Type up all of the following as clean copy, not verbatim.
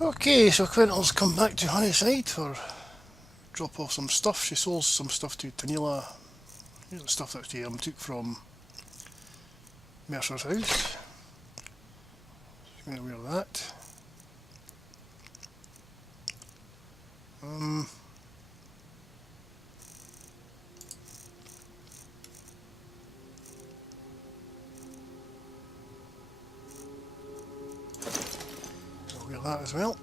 Okay, so Quentyl's come back to Honeyside for drop off some stuff. She sold some stuff to Tanila. Here's the stuff that she took from Mercer's house. She's going to wear that. I'll wear that as well.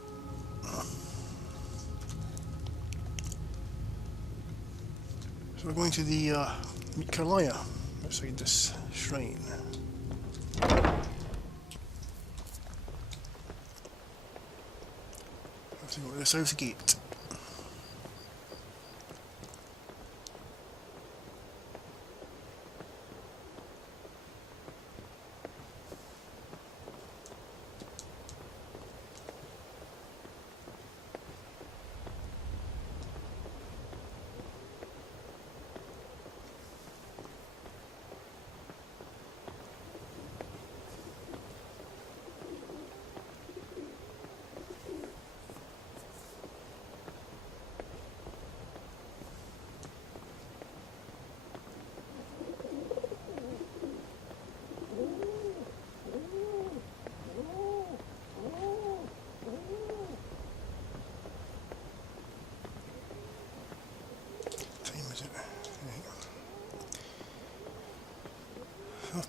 So we're going to the meet Carlia outside this shrine. Let's go to the south gate.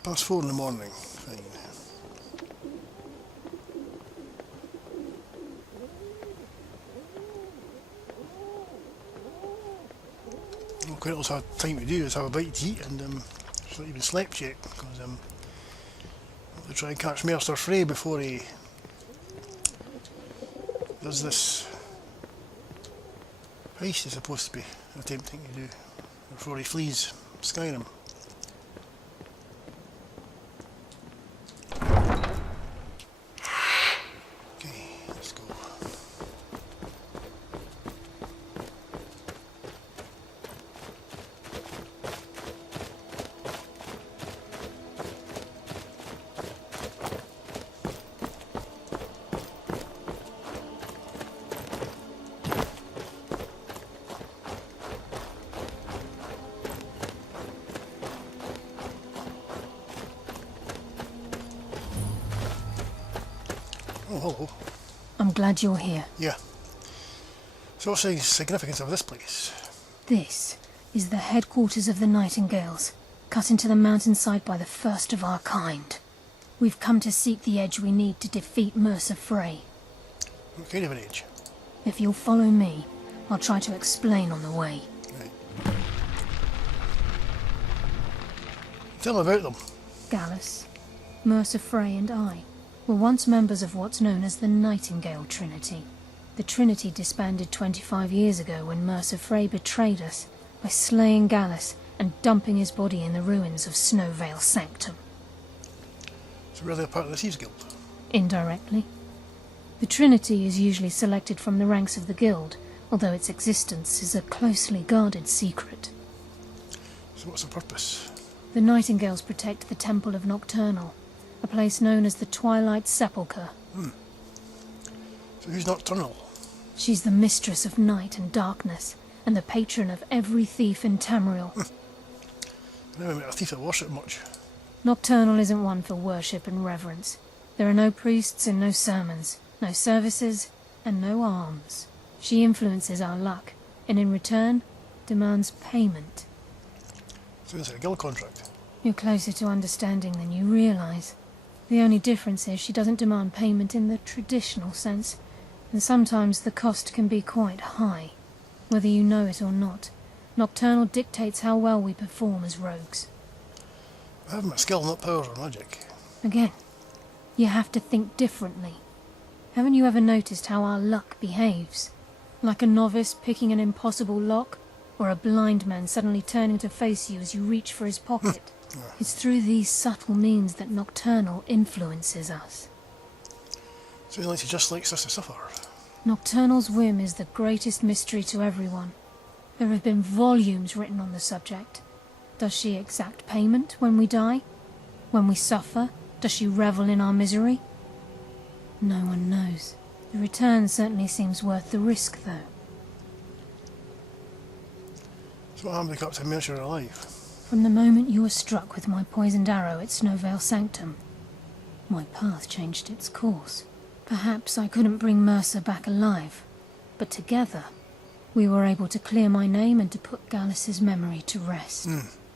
Past 4 in the morning. Fine. What Quentyl's had time to do is have a bite to eat, and she's not even slept yet because they try and catch Mercer Frey before he does this heist he's supposed to be attempting to do before he flees Skyrim. Oh, hello. I'm glad you're here. Yeah. So what's the significance of this place? This is the headquarters of the Nightingales, cut into the mountainside by the first of our kind. We've come to seek the edge we need to defeat Mercer Frey. What kind of an edge? If you'll follow me, I'll try to explain on the way. Right. Tell me about them. Gallus, Mercer Frey and I were once members of what's known as the Nightingale Trinity. The Trinity disbanded 25 years ago when Mercer Frey betrayed us by slaying Gallus and dumping his body in the ruins of Snowvale Sanctum. So we're part of the Thieves Guild? Indirectly. The Trinity is usually selected from the ranks of the Guild, although its existence is a closely guarded secret. So what's the purpose? The Nightingales protect the Temple of Nocturnal, a place known as the Twilight Sepulchre. So who's Nocturnal? She's the mistress of night and darkness, and the patron of every thief in Tamriel. I've never met a thief that worship much. Nocturnal isn't one for worship and reverence. There are no priests and no sermons, no services, and no alms. She influences our luck, and in return, demands payment. So it's like a guild contract. You're closer to understanding than you realize. The only difference is she doesn't demand payment in the traditional sense, and sometimes the cost can be quite high. Whether you know it or not, Nocturnal dictates how well we perform as rogues. I have my skill, not powers or magic. Again, you have to think differently. Haven't you ever noticed how our luck behaves? Like a novice picking an impossible lock, or a blind man suddenly turning to face you as you reach for his pocket. It's through these subtle means that Nocturnal influences us. So he likes just likes us to suffer. Nocturnal's whim is the greatest mystery to everyone. There have been volumes written on the subject. Does she exact payment when we die? When we suffer, does she revel in our misery? No one knows. The return certainly seems worth the risk, though. So what happened to Captain Mercer alive? From the moment you were struck with my poisoned arrow at Snowvale Sanctum, my path changed its course. Perhaps I couldn't bring Mercer back alive, but together, we were able to clear my name and to put Gallus's memory to rest.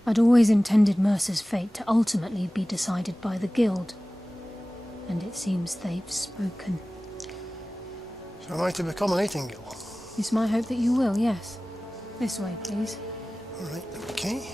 I'd always intended Mercer's fate to ultimately be decided by the Guild, and it seems they've spoken. So am I to become a Nightingale? It's my hope that you will, yes. This way, please. Alright, okay.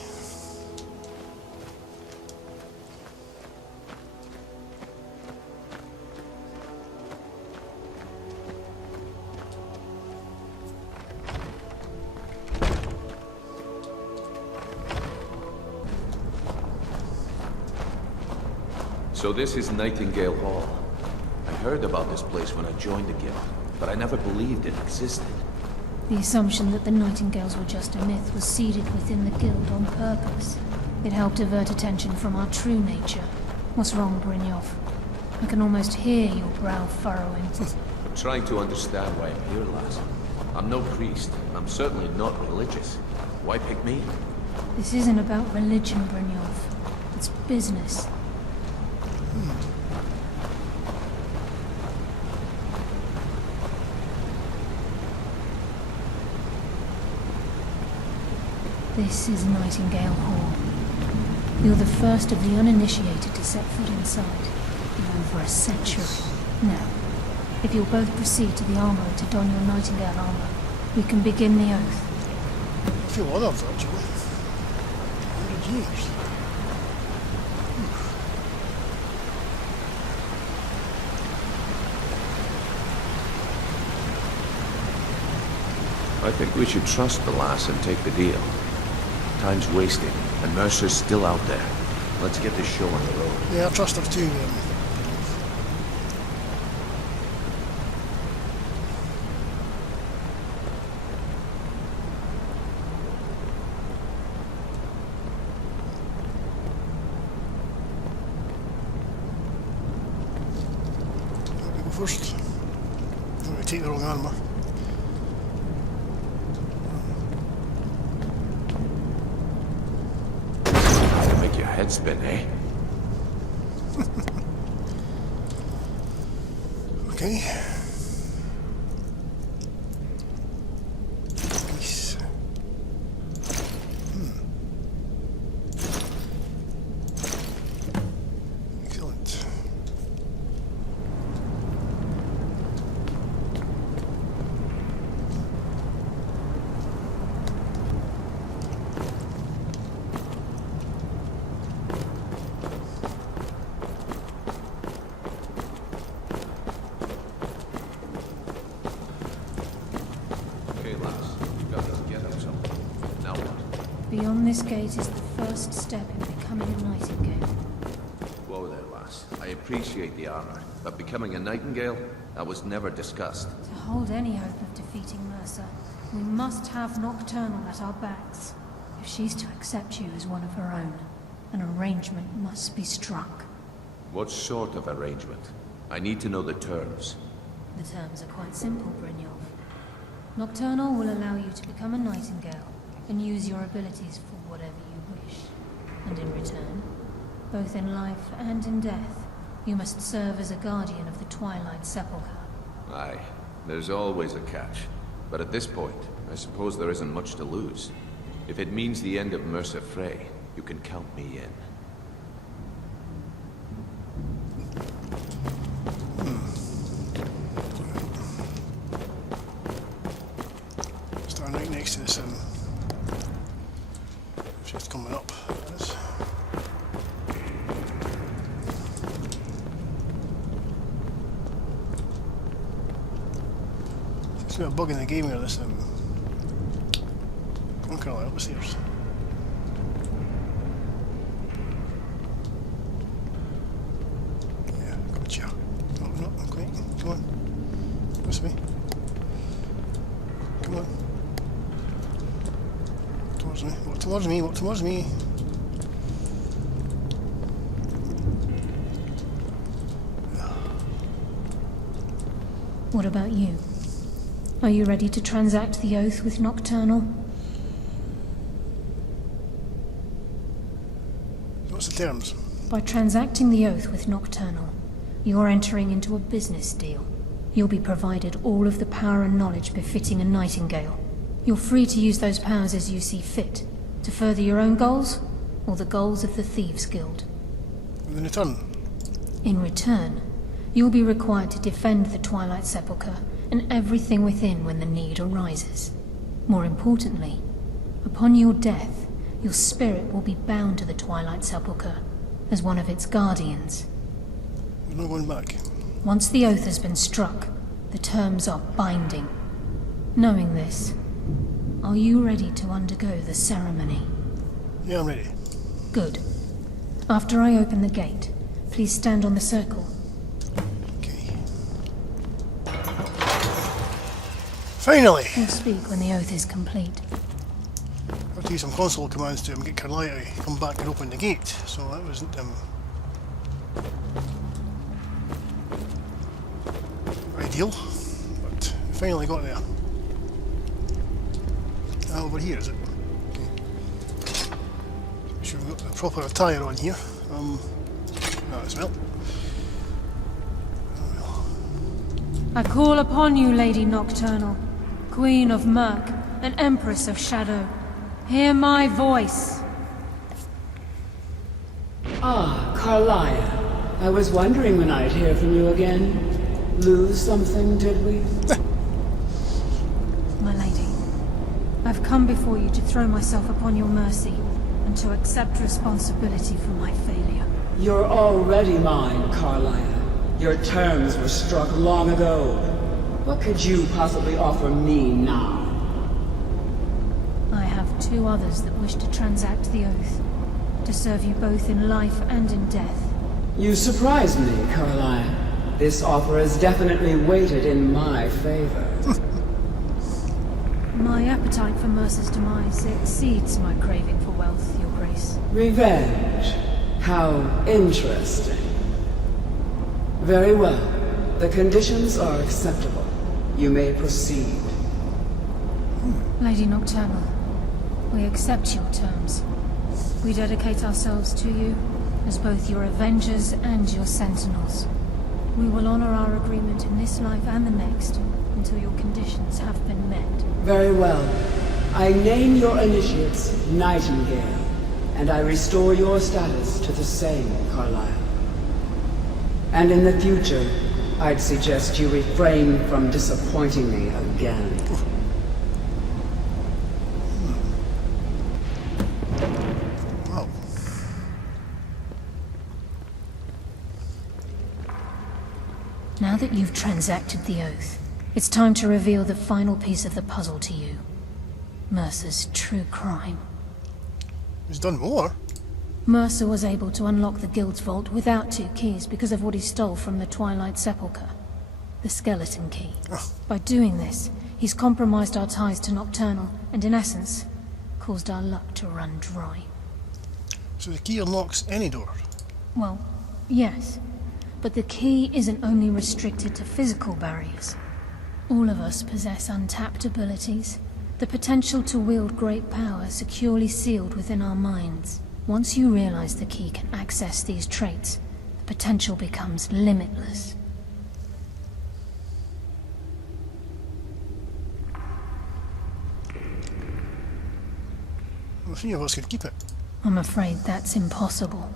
So this is Nightingale Hall. I heard about this place when I joined the Guild, but I never believed it existed. The assumption that the Nightingales were just a myth was seeded within the Guild on purpose. It helped divert attention from our true nature. What's wrong, Brynjolf? I can almost hear your brow furrowing. I'm trying to understand why I'm here, lass. I'm no priest, and I'm certainly not religious. Why pick me? This isn't about religion, Brynjolf. It's business. This is Nightingale Hall. You're the first of the uninitiated to set foot inside in over a century. Now, if you'll both proceed to the armory to don your Nightingale armor, we can begin the oath. I feel honoured, actually. 100 years. I think we should trust the lass and take the deal. Time's wasting, and Mercer's still out there. Let's get this show on the road. Yeah, I trust her too. Let me go first. I'm going to take the wrong armour. Make your head spin, eh? Okay. Nice. Excellent. Beyond this gate is the first step in becoming a Nightingale. Whoa there, lass. I appreciate the armor, but becoming a Nightingale? That was never discussed. To hold any hope of defeating Mercer, we must have Nocturnal at our backs. If she's to accept you as one of her own, an arrangement must be struck. What sort of arrangement? I need to know the terms. The terms are quite simple, Brynjolf. Nocturnal will allow you to become a Nightingale and use your abilities for whatever you wish. And in return, both in life and in death, you must serve as a guardian of the Twilight Sepulchre. Aye, there's always a catch. But at this point, I suppose there isn't much to lose. If it means the end of Mercer Frey, you can count me in. Starting right next to this, just coming up. This. It's got a bug in the game here, this come on, Carly, up the stairs. Yeah, gotcha. Oh, no, okay, come on. With me. Come on. Towards me, walk towards me, walk towards me. What about you? Are you ready to transact the oath with Nocturnal? What's the terms? By transacting the oath with Nocturnal, you're entering into a business deal. You'll be provided all of the power and knowledge befitting a Nightingale. You're free to use those powers as you see fit, to further your own goals, or the goals of the Thieves' Guild. In return? In return, you'll be required to defend the Twilight Sepulchre and everything within when the need arises. More importantly, upon your death, your spirit will be bound to the Twilight Sepulchre as one of its guardians. We're not going back. Once the oath has been struck, the terms are binding. Knowing this, are you ready to undergo the ceremony? Yeah, I'm ready. Good. After I open the gate, please stand on the circle. Okay. Finally! We'll speak when the oath is complete. I have to use some console commands to get Carlisle to come back and open the gate, so that wasn't ideal, but finally got there. Over here, is it? Okay. Make sure we've got the proper attire on here. That as well. I call upon you, Lady Nocturnal, Queen of Murk and Empress of Shadow. Hear my voice. Ah, Carlisle. I was wondering when I'd hear from you again. Lose something, did we? My lady, I've come before you to throw myself upon your mercy and to accept responsibility for my failure. You're already mine, Carlisle. Your terms were struck long ago. What could you possibly offer me now? I have two others that wish to transact the oath, to serve you both in life and in death. You surprised me, Carlisle. This offer is definitely weighted in my favor. My appetite for Mercer's demise exceeds my craving for wealth, Your Grace. Revenge. How interesting. Very well. The conditions are acceptable. You may proceed. Lady Nocturnal, we accept your terms. We dedicate ourselves to you as both your avengers and your sentinels. We will honor our agreement in this life and the next until your conditions have been met. Very well. I name your initiates Nightingale, and I restore your status to the same, Carlisle. And in the future, I'd suggest you refrain from disappointing me again. Wow. Now that you've transacted the oath, it's time to reveal the final piece of the puzzle to you. Mercer's true crime. He's done more. Mercer was able to unlock the Guild's vault without 2 keys because of what he stole from the Twilight Sepulchre. The skeleton key. By doing this, he's compromised our ties to Nocturnal, and in essence, caused our luck to run dry. So the key unlocks any door. Well, yes. But the key isn't only restricted to physical barriers. All of us possess untapped abilities, the potential to wield great power securely sealed within our minds. Once you realize the key can access these traits, the potential becomes limitless. Well, 3 of us could keep it. I'm afraid that's impossible.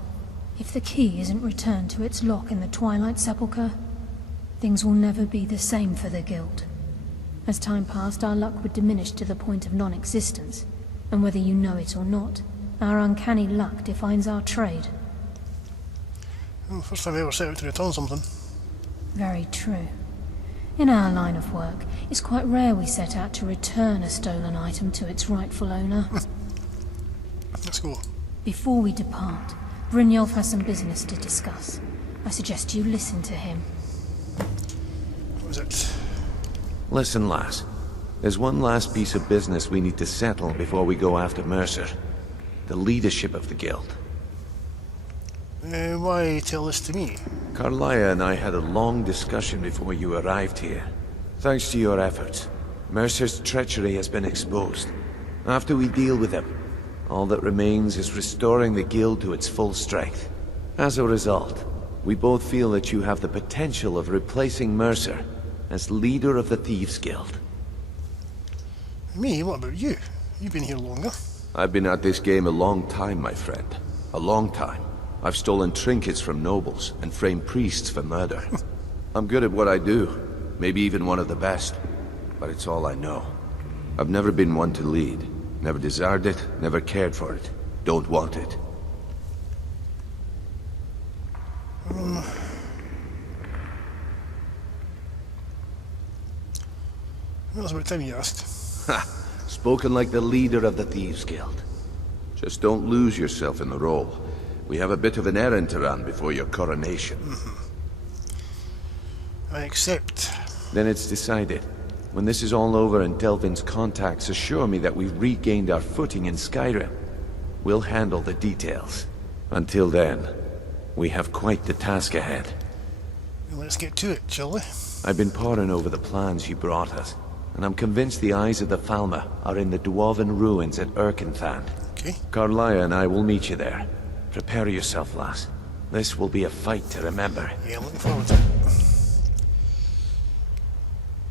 If the key isn't returned to its lock in the Twilight Sepulchre, things will never be the same for the Guild. As time passed, our luck would diminish to the point of non-existence, and whether you know it or not, our uncanny luck defines our trade. Well, first time I ever set out to return something. Very true. In our line of work, it's quite rare we set out to return a stolen item to its rightful owner. Let's go. Before we depart, Brynjolf has some business to discuss. I suggest you listen to him. What was it? Listen, lass. There's one last piece of business we need to settle before we go after Mercer. The leadership of the Guild. Why tell this to me? Carlisle and I had a long discussion before you arrived here. Thanks to your efforts, Mercer's treachery has been exposed. After we deal with him, all that remains is restoring the guild to its full strength. As a result, we both feel that you have the potential of replacing Mercer as leader of the Thieves' Guild. Me? What about you? You've been here longer. I've been at this game a long time, my friend. A long time. I've stolen trinkets from nobles and framed priests for murder. I'm good at what I do. Maybe even one of the best. But it's all I know. I've never been one to lead. Never desired it, never cared for it. Don't want it. Well, it's about time you asked. Ha! Spoken like the leader of the Thieves' Guild. Just don't lose yourself in the role. We have a bit of an errand to run before your coronation. I accept. Then it's decided. When this is all over and Delvin's contacts assure me that we've regained our footing in Skyrim, we'll handle the details. Until then, we have quite the task ahead. Well, let's get to it, shall we? I've been poring over the plans you brought us, and I'm convinced the eyes of the Falmer are in the Dwarven ruins at Erkenthan. Okay. Carlia and I will meet you there. Prepare yourself, lass. This will be a fight to remember. Yeah, I'm looking forward to it.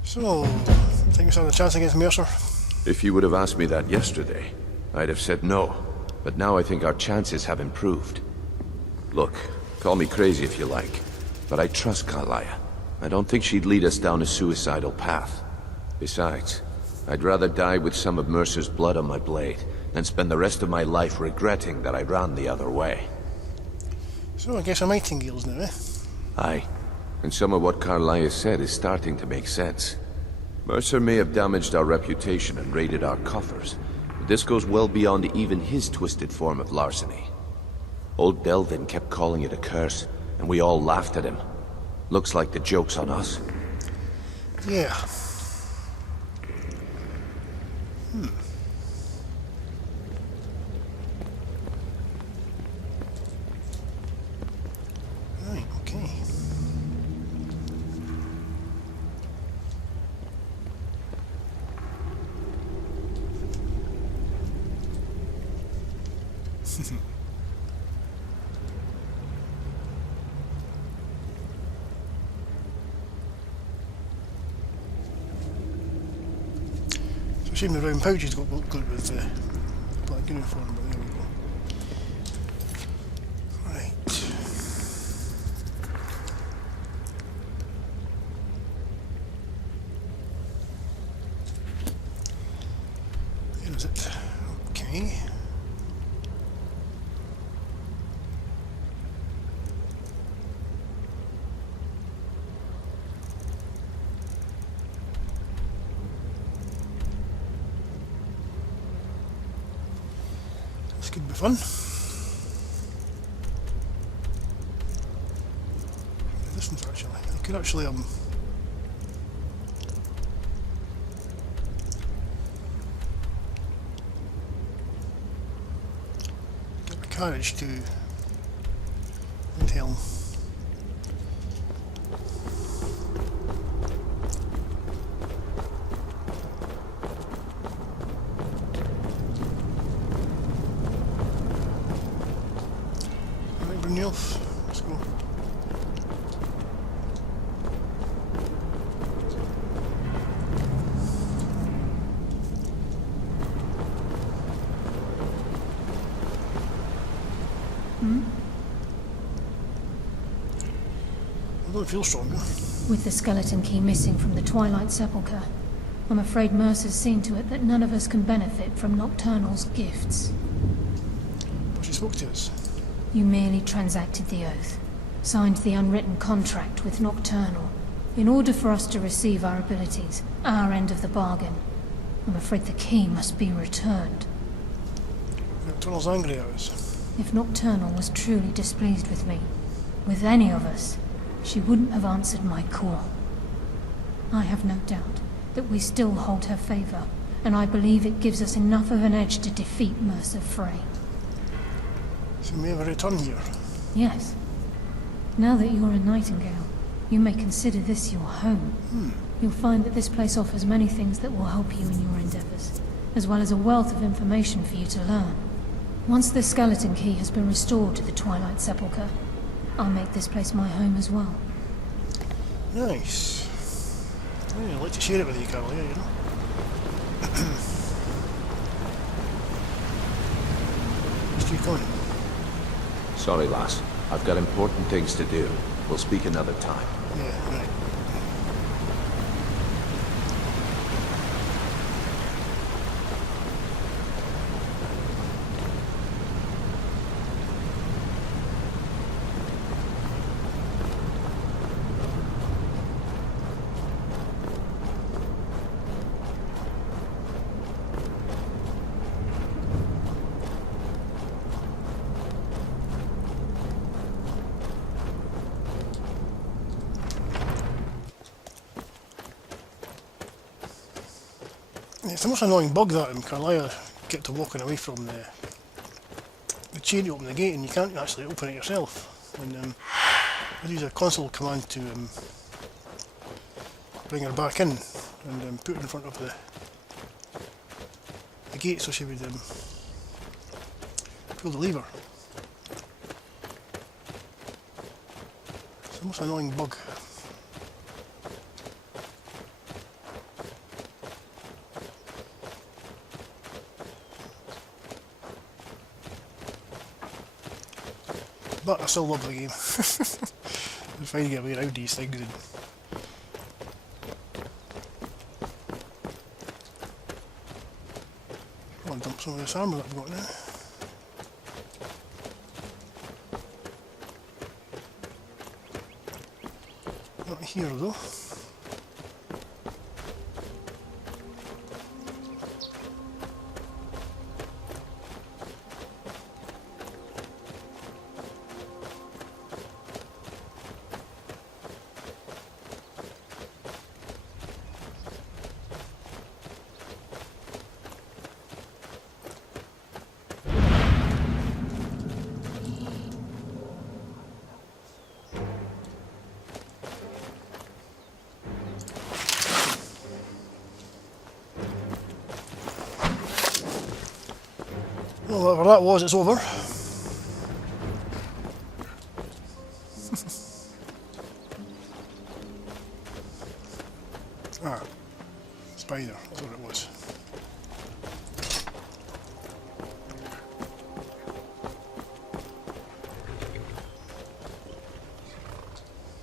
So, think you stand a chance against Mercer? If you would have asked me that yesterday, I'd have said no. But now I think our chances have improved. Look, call me crazy if you like, but I trust Carlia. I don't think she'd lead us down a suicidal path. Besides, I'd rather die with some of Mercer's blood on my blade than spend the rest of my life regretting that I ran the other way. So I guess a Nightingale's now, eh? Aye. And some of what Carlia said is starting to make sense. Mercer may have damaged our reputation and raided our coffers, but this goes well beyond even his twisted form of larceny. Old Delvin kept calling it a curse, and we all laughed at him. Looks like the joke's on us. Yeah. Right, okay. Shame the round pouches got good with the black uniform, but there we go. Right. Here is it. Okay. This could be fun. This one's actually, I could actually get the carriage to Quentyl. Elf. Let's go. I don't feel stronger. With the skeleton key missing from the Twilight Sepulchre, I'm afraid Mercer's seen to it that none of us can benefit from Nocturnal's gifts. But she spoke to us. You merely transacted the oath, signed the unwritten contract with Nocturnal. In order for us to receive our abilities, our end of the bargain, I'm afraid the key must be returned. Nocturnal's angry at us. If Nocturnal was truly displeased with me, with any of us, she wouldn't have answered my call. I have no doubt that we still hold her favor, and I believe it gives us enough of an edge to defeat Mercer Frey. So we may have a return here. Yes. Now that you're a Nightingale, You may consider this your home. You'll find that this place offers many things that will help you in your endeavors, as well as a wealth of information for you to learn. Once the skeleton key has been restored to the Twilight Sepulchre, I'll make this place my home as well. Nice. Yeah, I'd like to share it with you, Carol, yeah, you know. Just keep going. Sorry, lass. I've got important things to do. We'll speak another time. Yeah, right. It's the most annoying bug that Carlisle kept walking away from the chain to open the gate, and you can't actually open it yourself. And I use a console command to bring her back in and put her in front of the gate so she would pull the lever. It's the most annoying bug. But I still love the game. I'm finding a way around these things. And I'll dump some of this armour that I've got now. Not here though. Well, whatever that was, it's over. Ah, spider, that's what it was.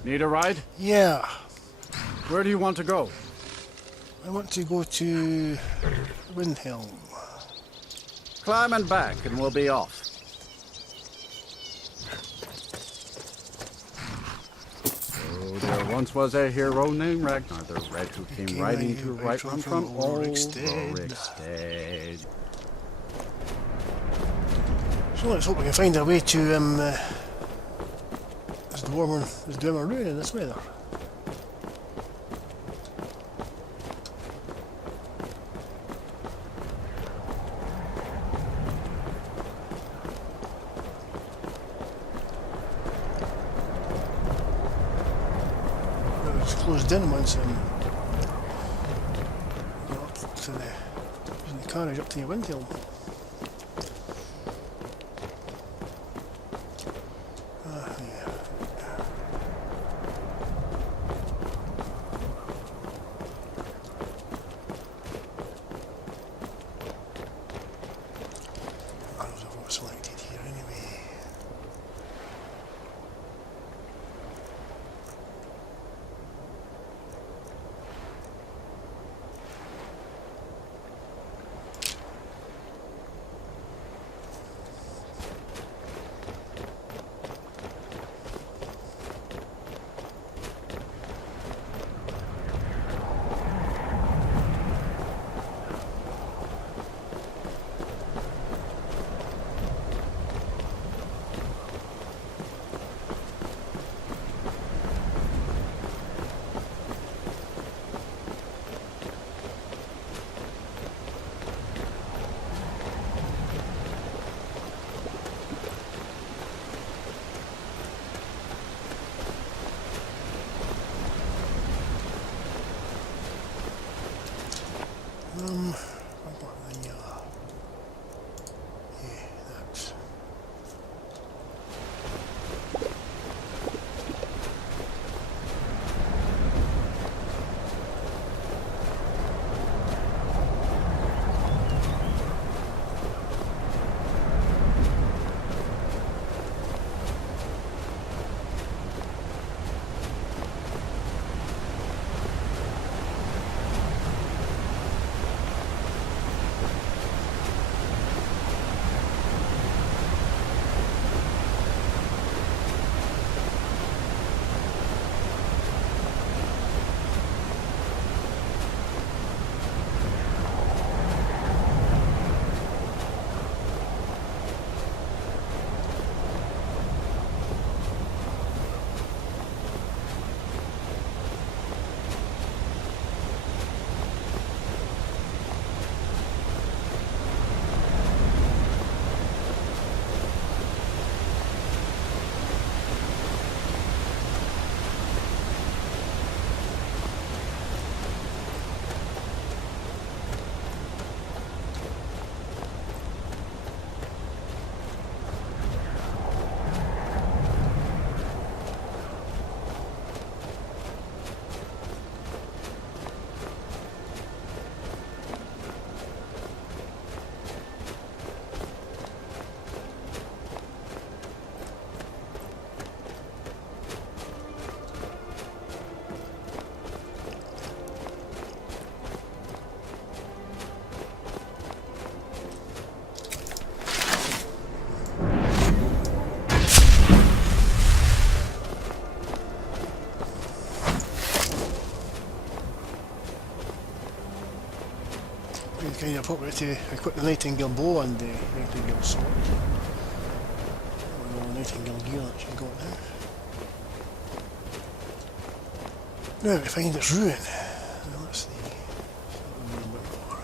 Need a ride? Yeah, Where do you want to go? I want to go to Windhelm. Climb and back and we'll be off. Oh, there once was a hero named Ragnar the Red who came riding to right run from Ulricstead. So let's hope we can find a way to this Dwemer ruin in this weather. It's closed in once got up to using the carriage up to the Windhelm. Yeah. I don't know what's selected here anyway. I've got the, yeah, that's... It's kind of appropriate to equip the Nightingale bow and the Nightingale sword. Or the Nightingale gear that she's got now. Now we find its ruin. Now let's see. A little bit more.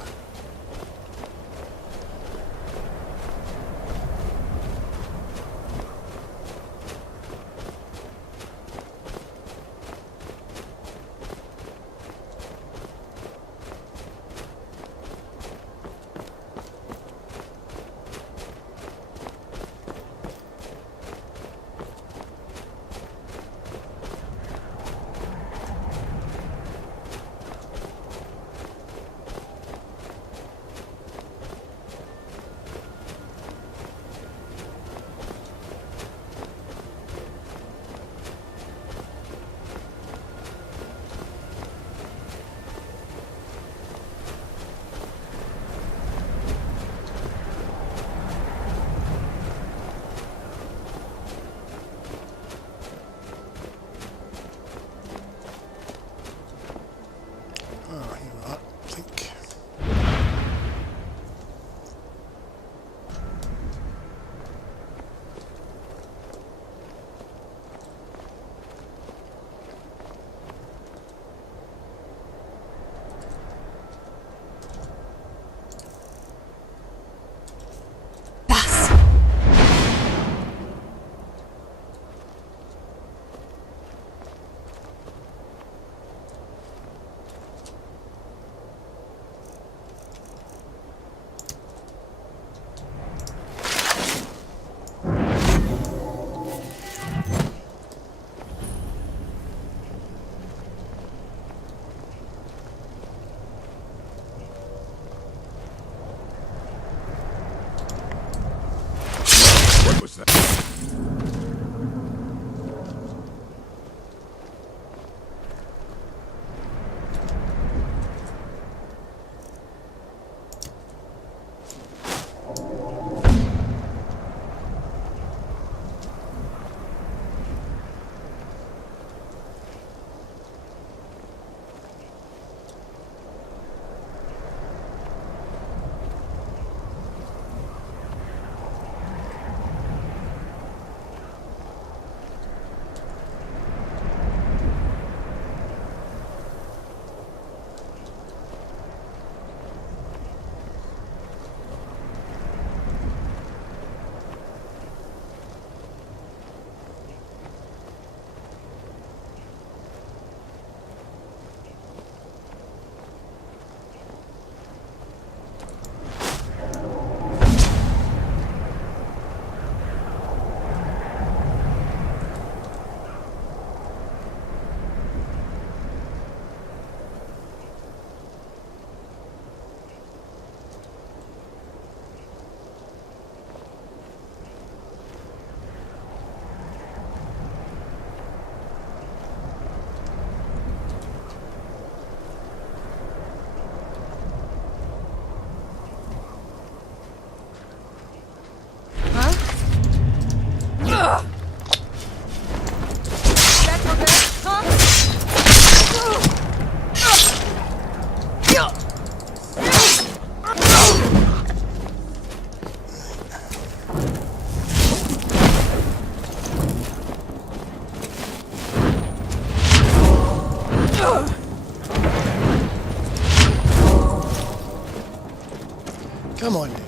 Come on then.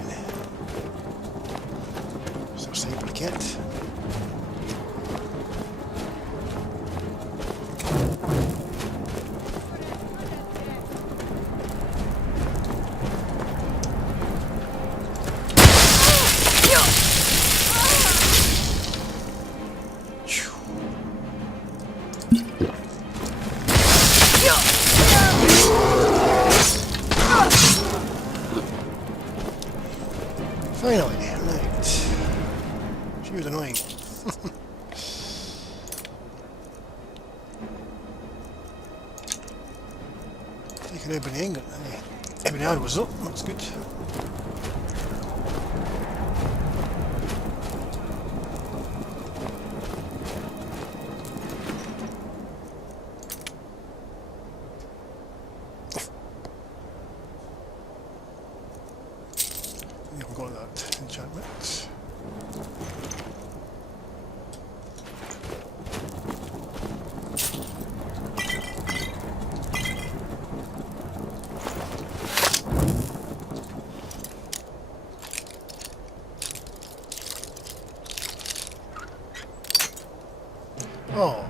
Is there something to get? Finally, right. She was annoying. Taking ebony iron was up, that's good. I haven't got that enchantment. Oh.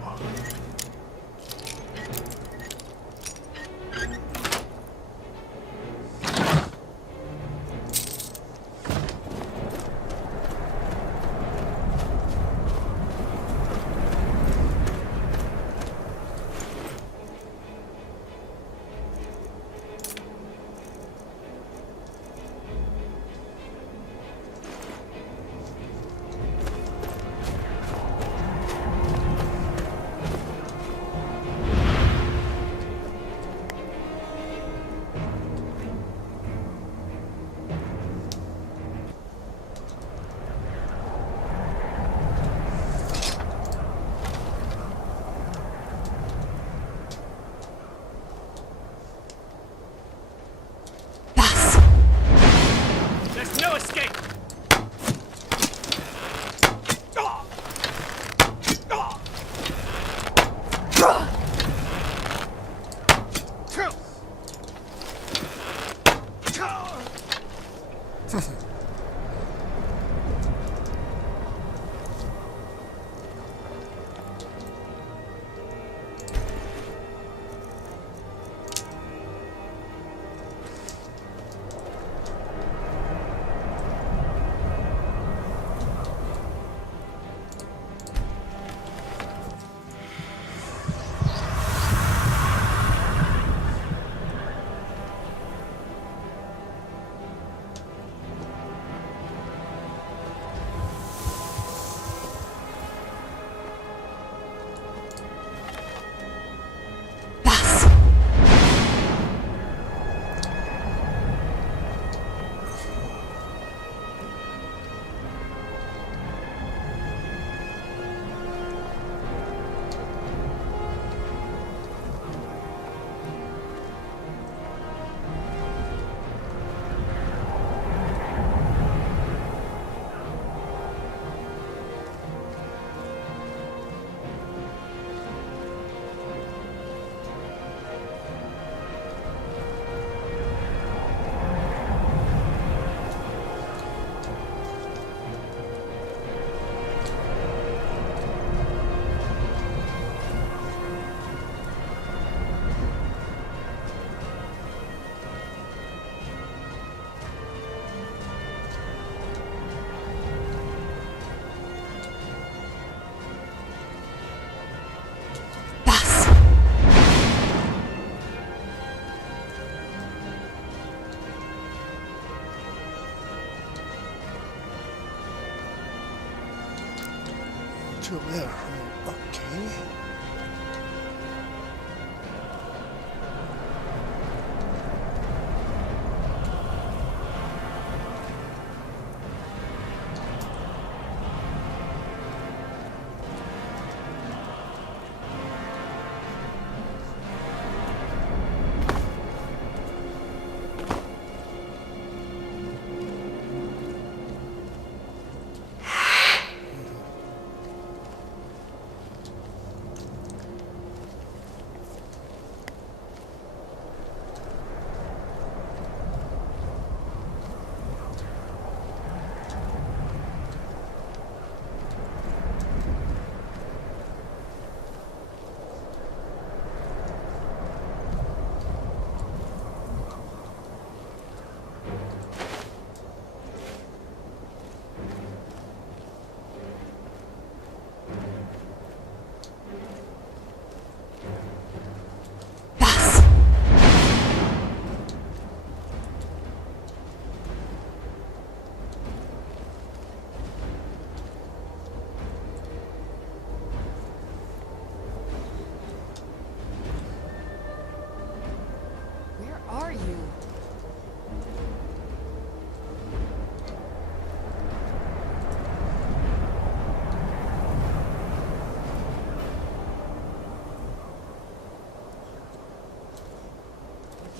Two up there. Okay.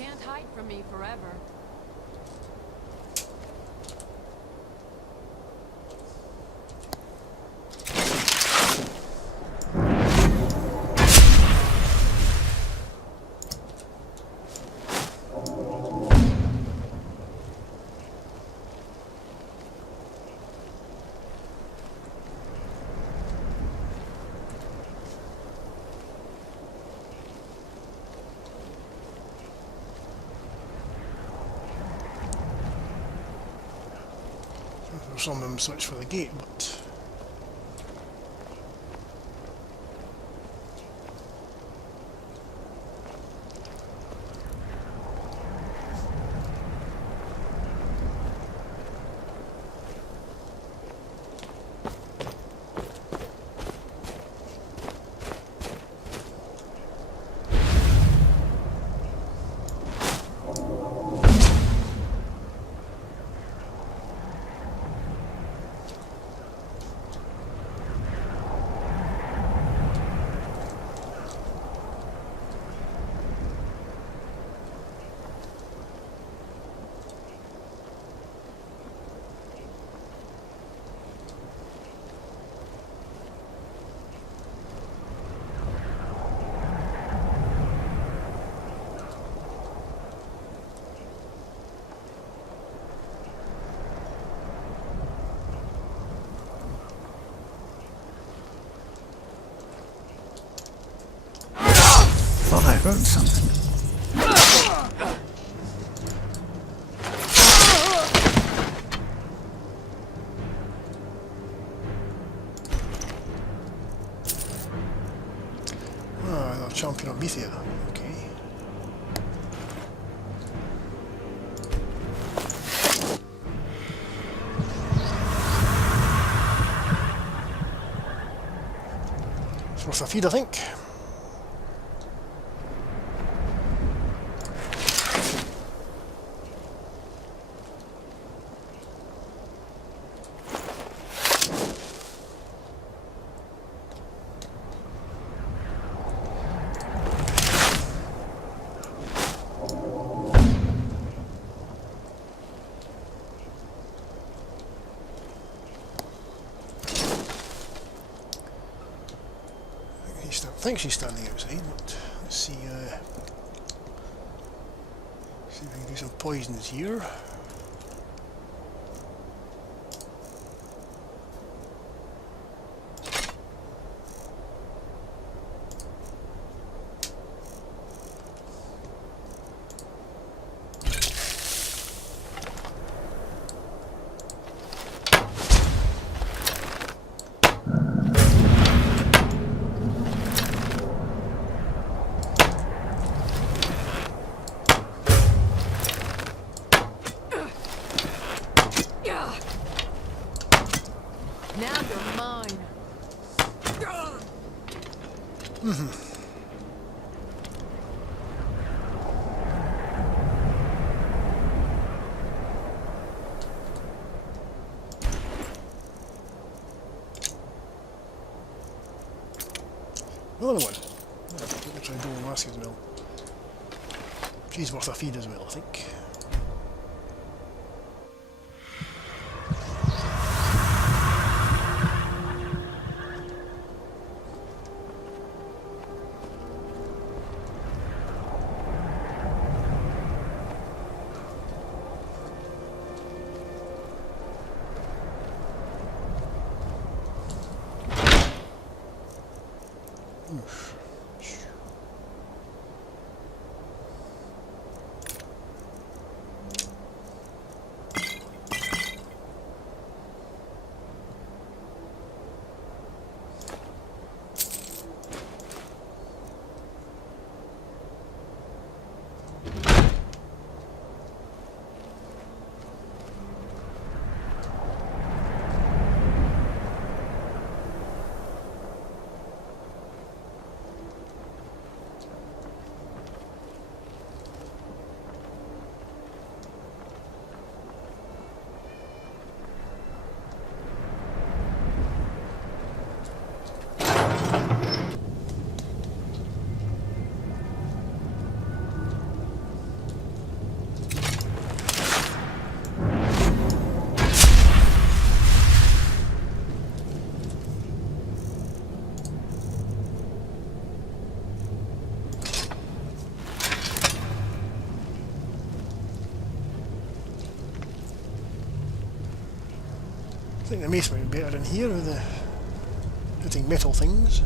can't hide from me forever. Some of them switch for the gate, but thought I heard something. ah, they're champion of Bethia. Okay. It's worth a feed, I think. I think she's standing outside, but let's see, see if we can do some poisons here. Now you're mine. Another one. We'll try Golden Mask as well. She's worth a feed as well, I think. think the mace might be better in here with the hitting metal things.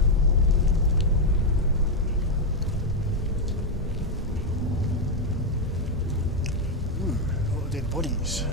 A lot of dead bodies.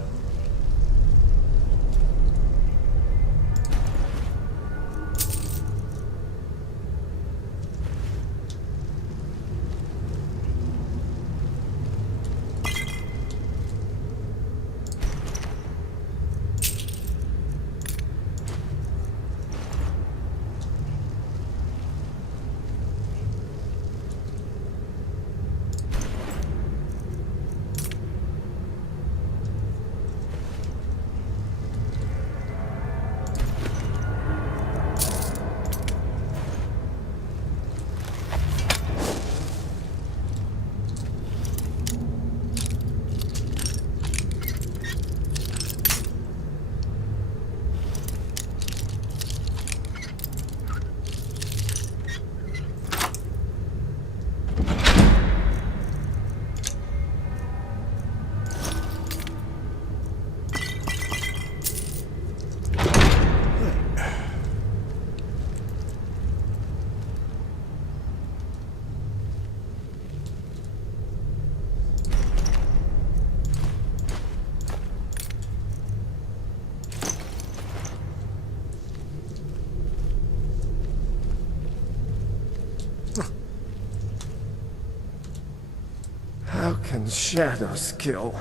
How can shadows kill?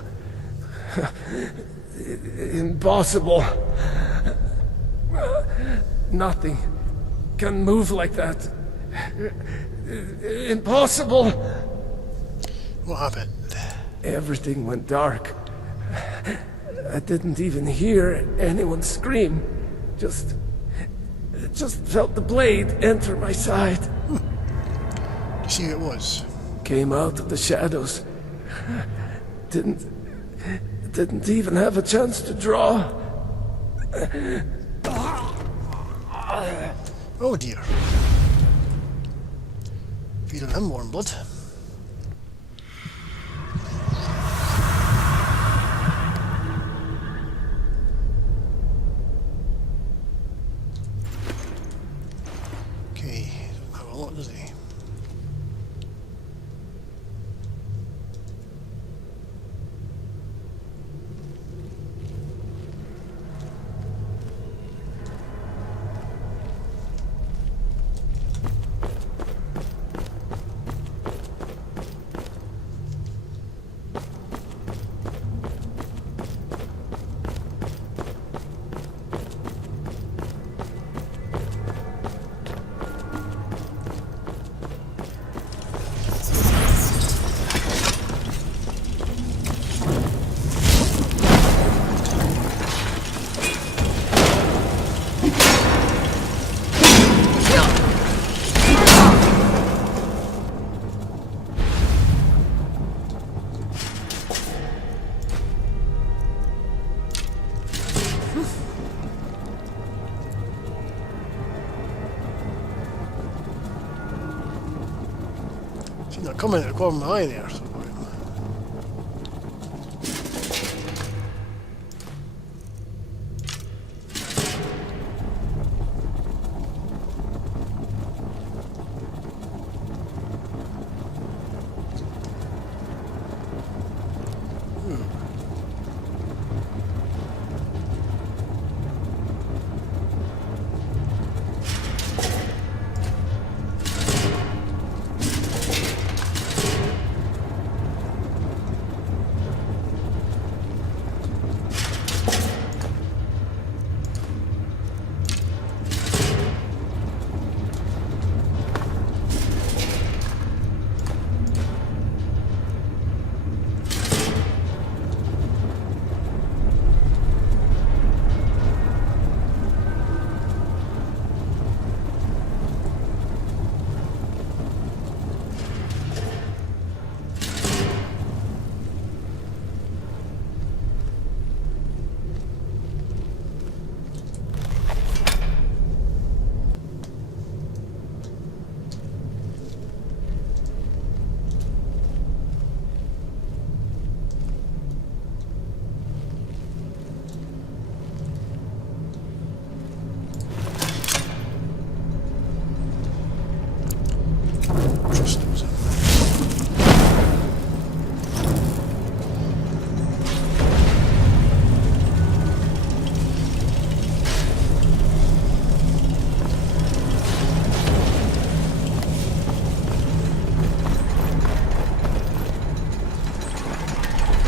Impossible. Nothing can move like that. Impossible. What happened? Everything went dark. I didn't even hear anyone scream. Just felt the blade enter my side. You see who it was? Came out of the shadows. Didn't even have a chance to draw. Oh dear. Feeding him warm blood. Okay, doesn't have a lot, does he? Seen that coming at the corner of my eye there. So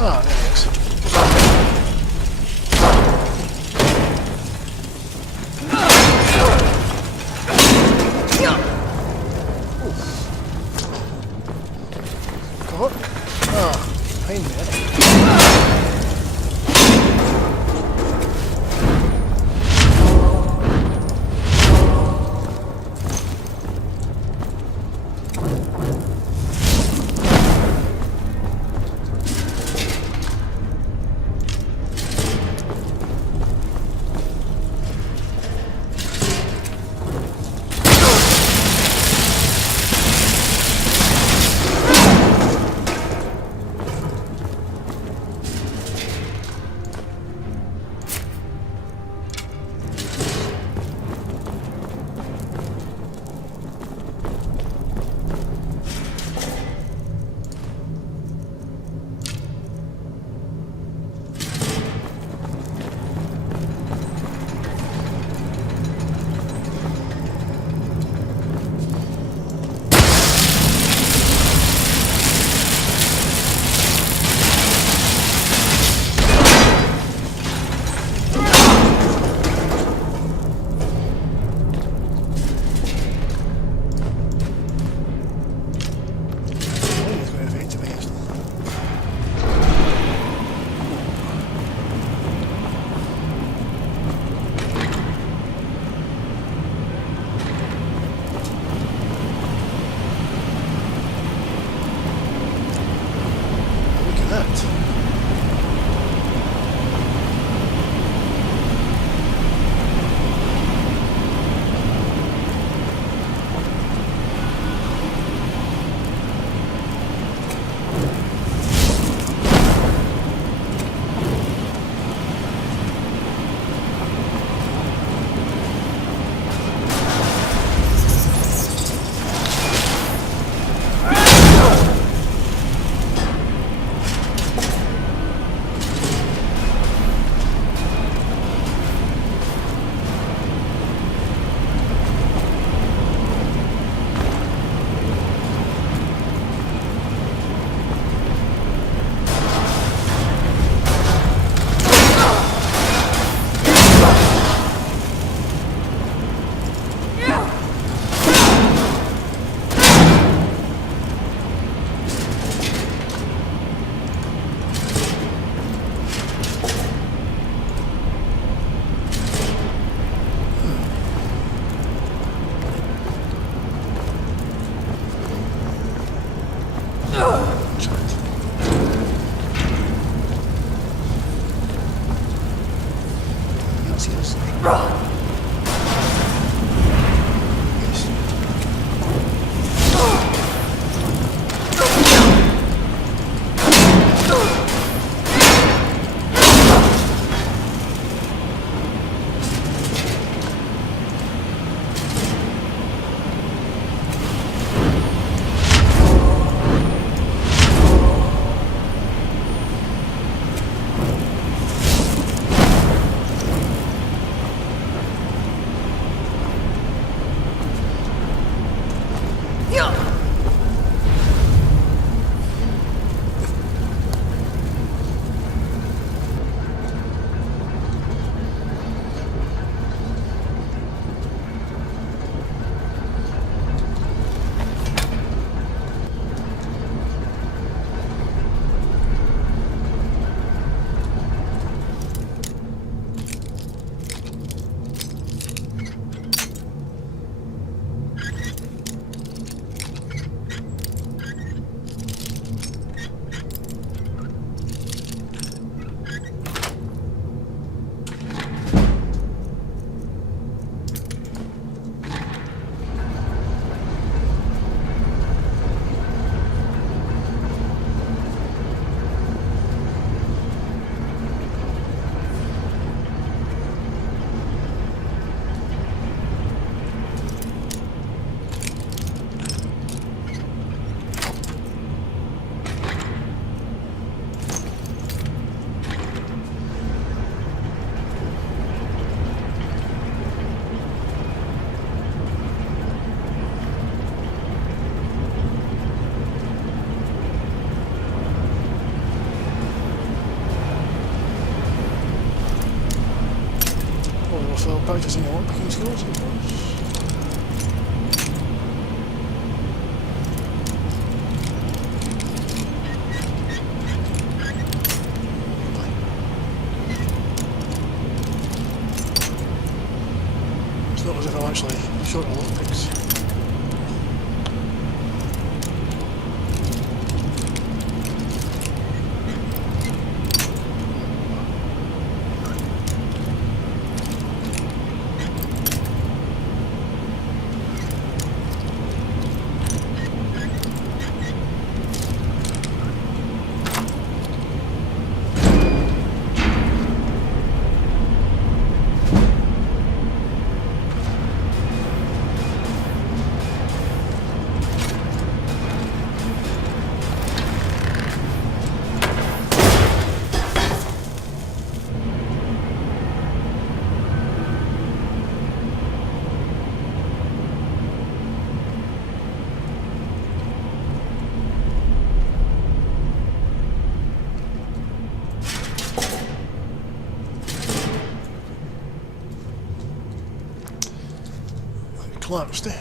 Ah, there he is. Cover. Ah, behind me. practicing your lockpicking skills, of course. It's not as if I'm actually short of lockpicks. Collapsed, eh?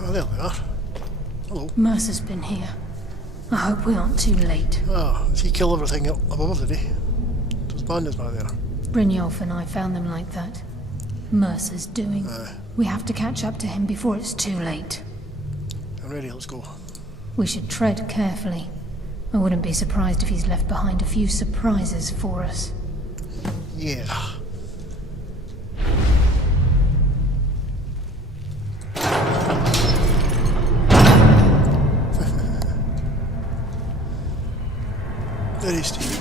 Oh, there they are. Hello. Mercer's been here. I hope we aren't too late. Ah, does he kill everything up above, did he? Those bandits by there. Brynjolf and I found them like that. Mercer's doing. We have to catch up to him before it's too late. I'm ready, let's go. We should tread carefully. I wouldn't be surprised if he's left behind a few surprises for us. Yeah. Very steep.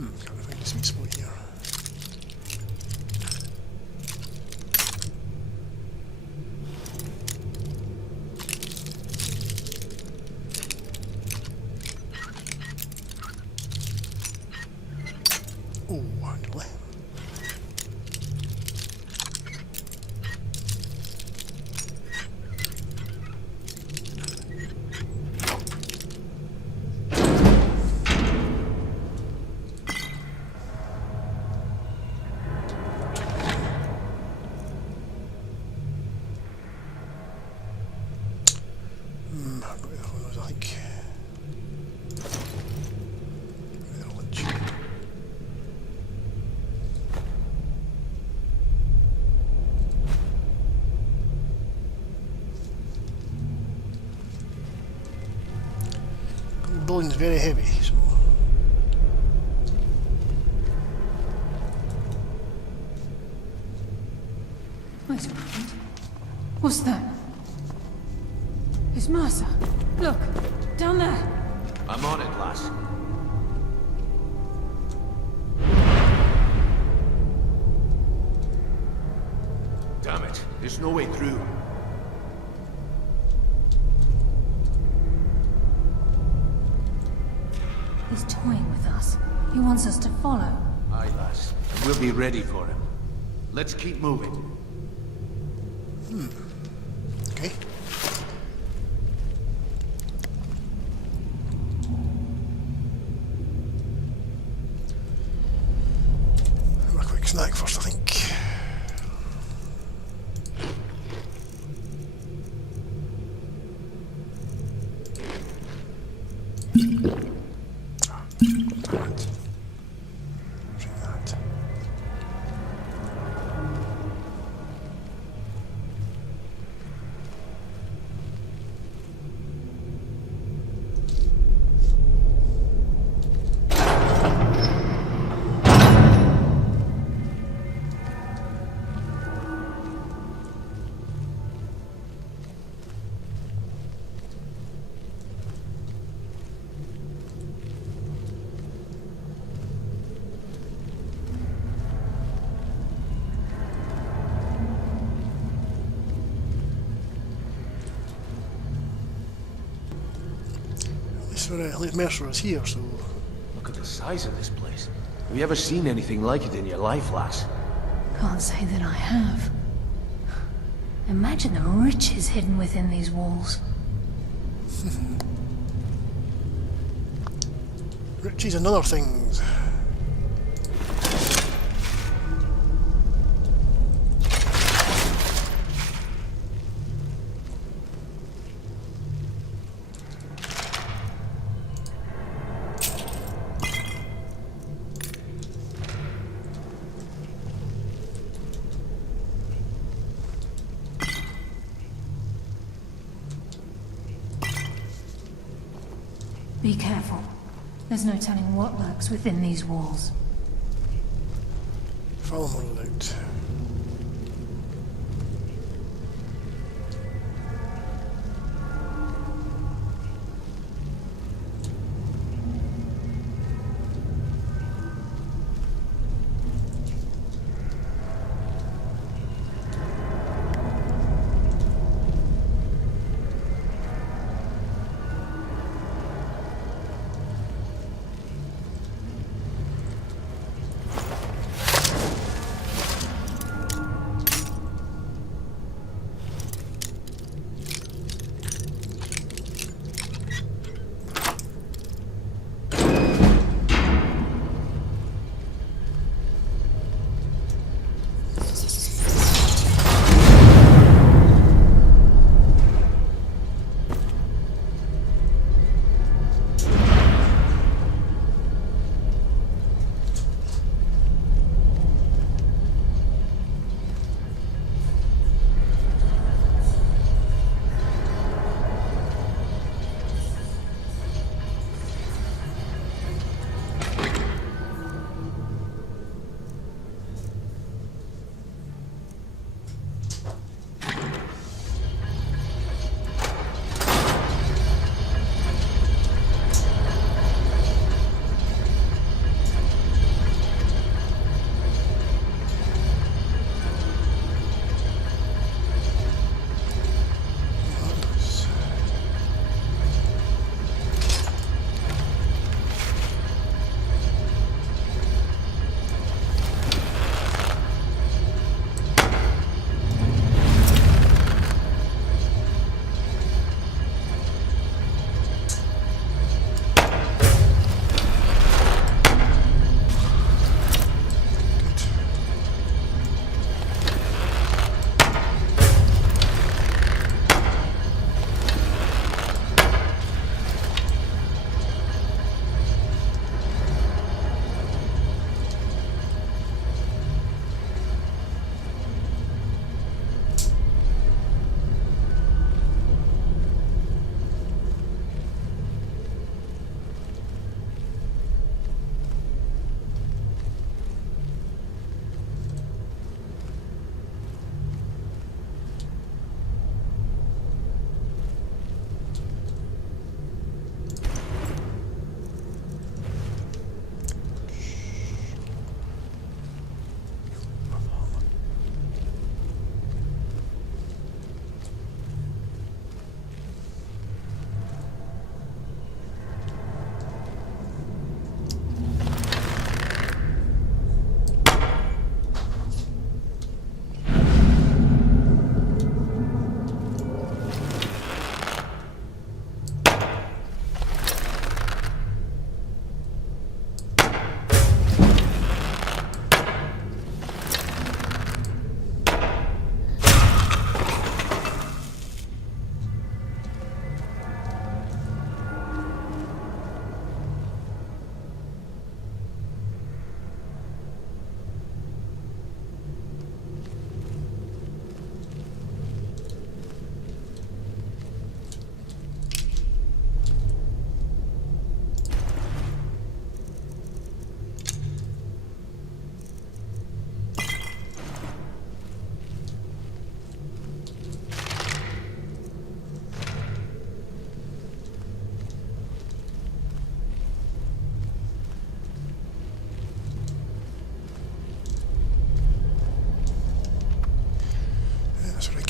Can't find a sweet spot here. Oh, handily. The building's very heavy, so Wait a moment. What's that? It's Mercer. Look, down there. I'm on it, lass. Damn it, there's no way through. He's toying with us. He wants us to follow. Aye, lass. We'll be ready for him. Let's keep moving. okay. Have a quick snack first, I think. At least Mercer is here, so Look at the size of this place. Have you ever seen anything like it in your life, lass? Can't say that I have. Imagine the riches hidden within these walls. riches and other things. Be careful. There's no telling what lurks within these walls. Follow more out.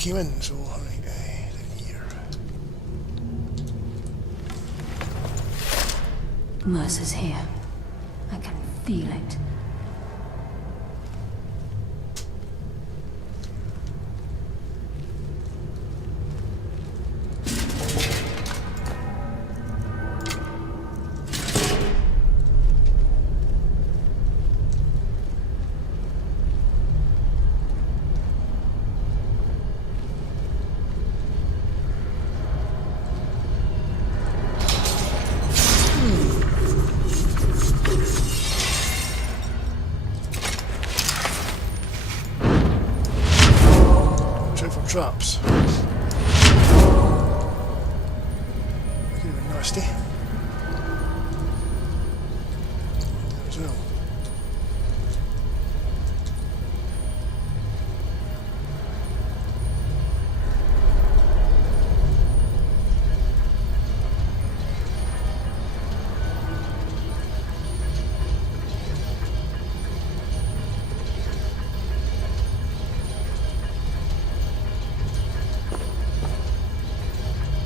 came in, so right, down here. Mercer's here. I can feel it. Traps. Could have been nasty. As well.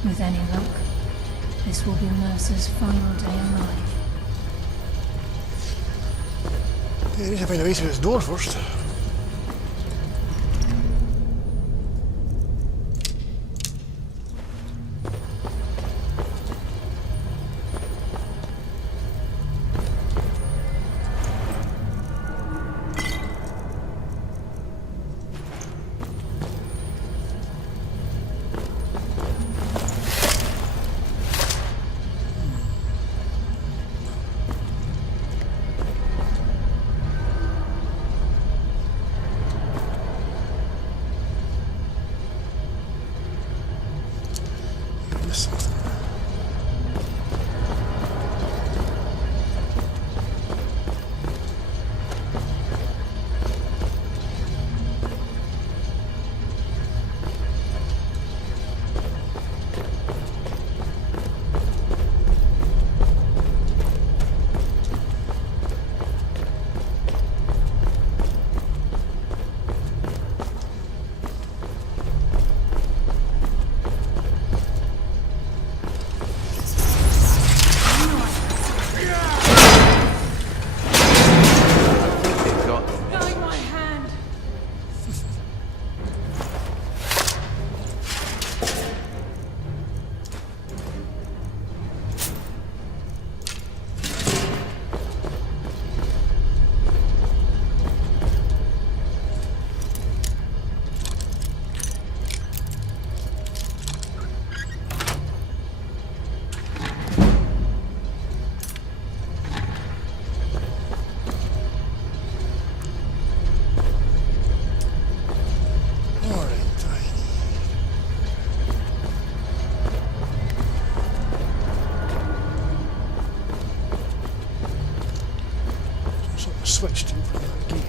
With any luck, this will be Mercer's final day alive. Yeah, I need to find a way through this door first. Something. Switch to open that gate.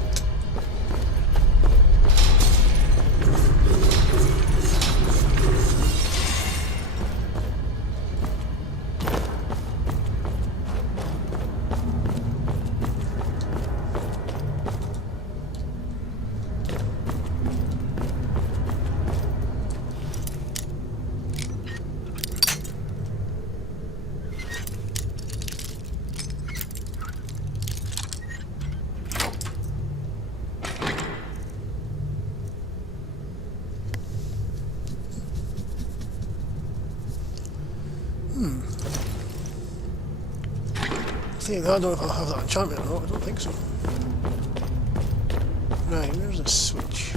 I don't know if I'll have that enchantment or not, I don't think so. Right, where's the switch?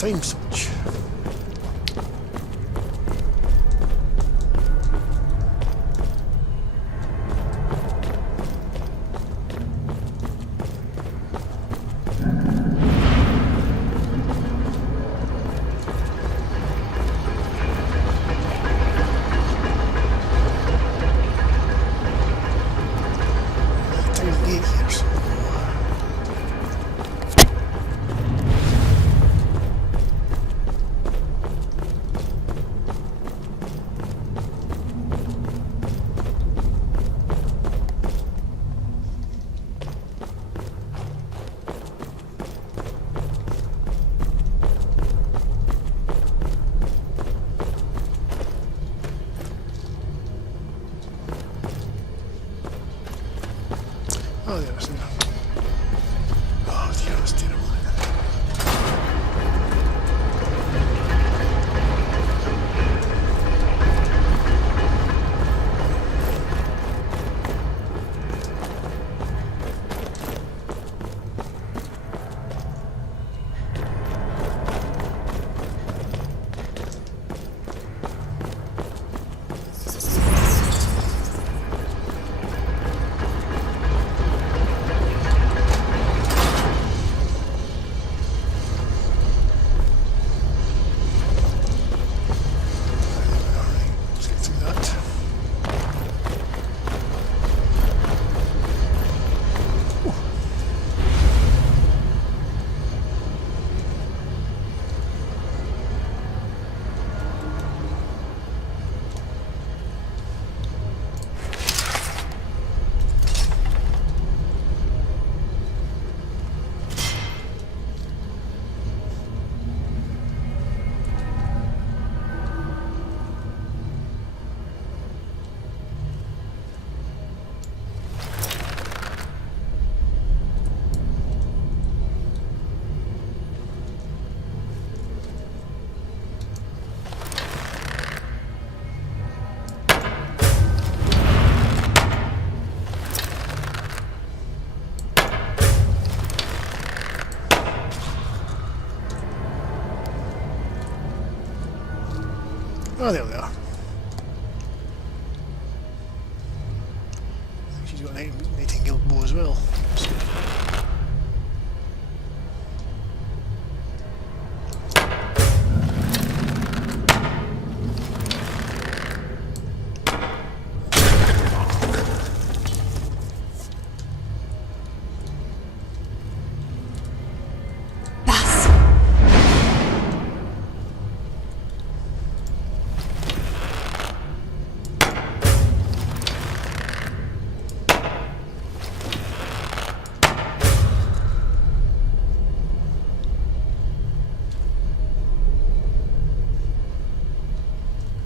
time switch. Tiny gate here, so oh, there it is. Oh dear, that's terrible. Let's get through that. Oh, there we are. She's got a Nightingale bow as well.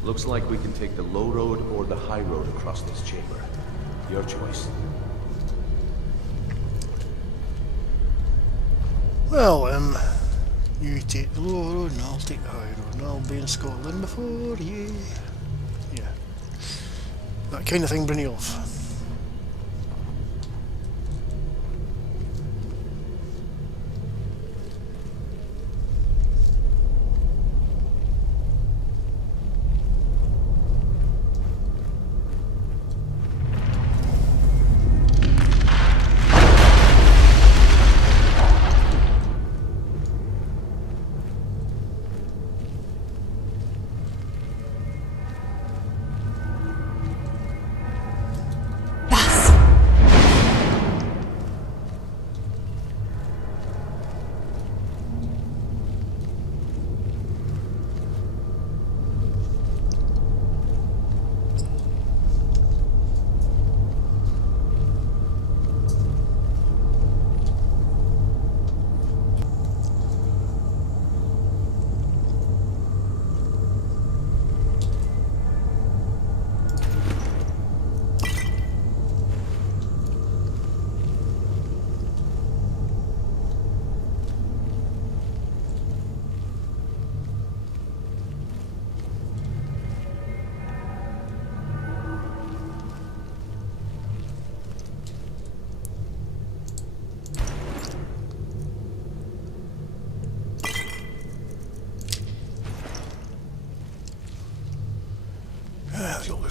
Looks like we can take the low road or the high road across this chamber. Your choice. Well, you take the low road and I'll take the high road, and I'll be in Scotland before you. Yeah. That kind of thing, Brynjolf.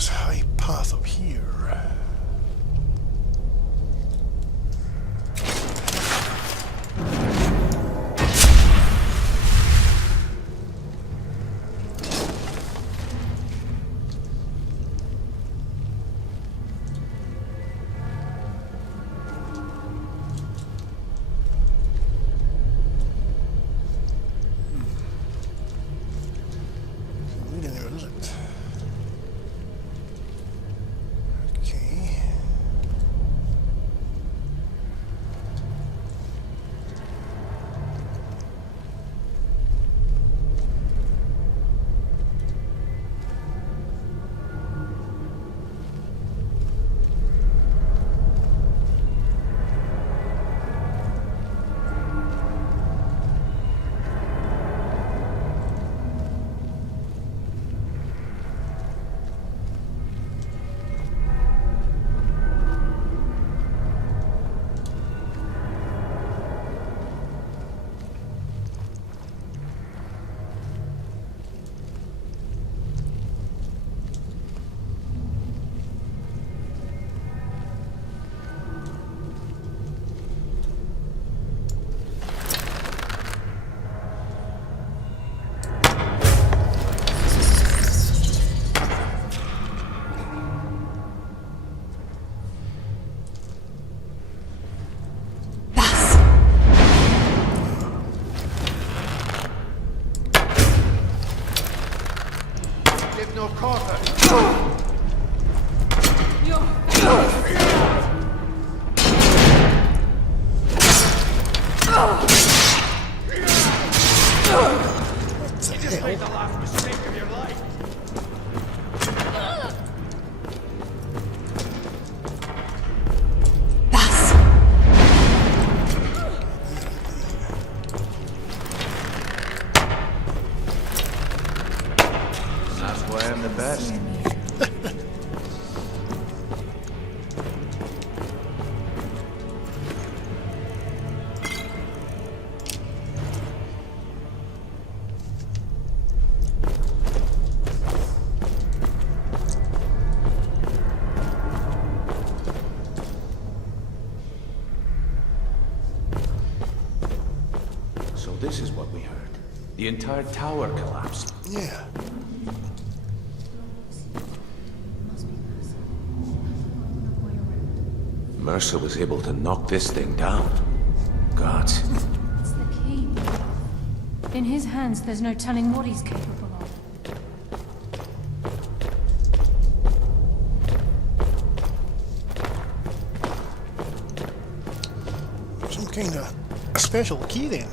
this high path up here. This is what we heard. The entire tower collapsed. Yeah. Mercer was able to knock this thing down. Gods. It's the key. In his hands, there's no telling what he's capable of. Some kind of a special key then.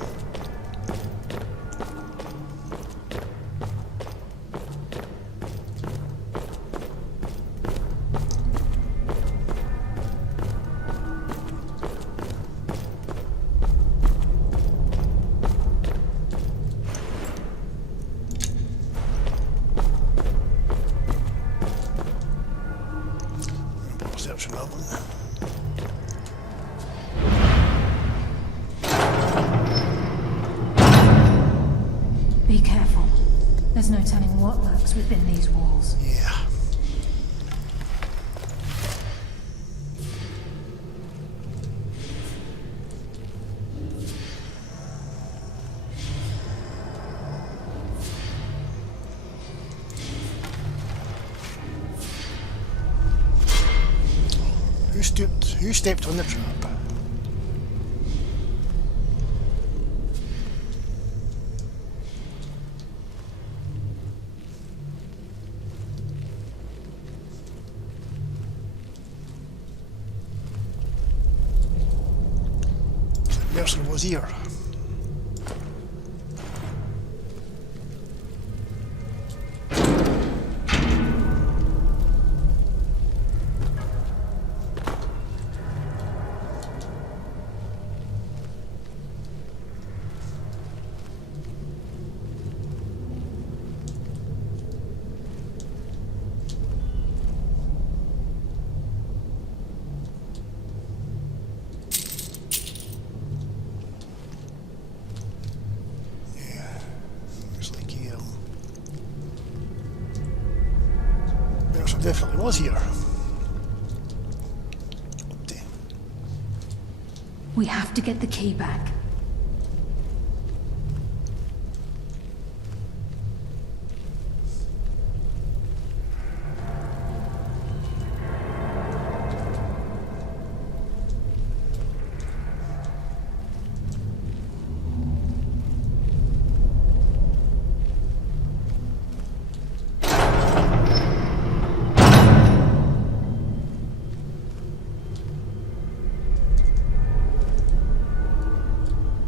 Perception that one. Be careful. There's no telling what lurks within these walls. Yeah. Who stepped on the trap? Mercer was here. definitely was here. We have to get the key back.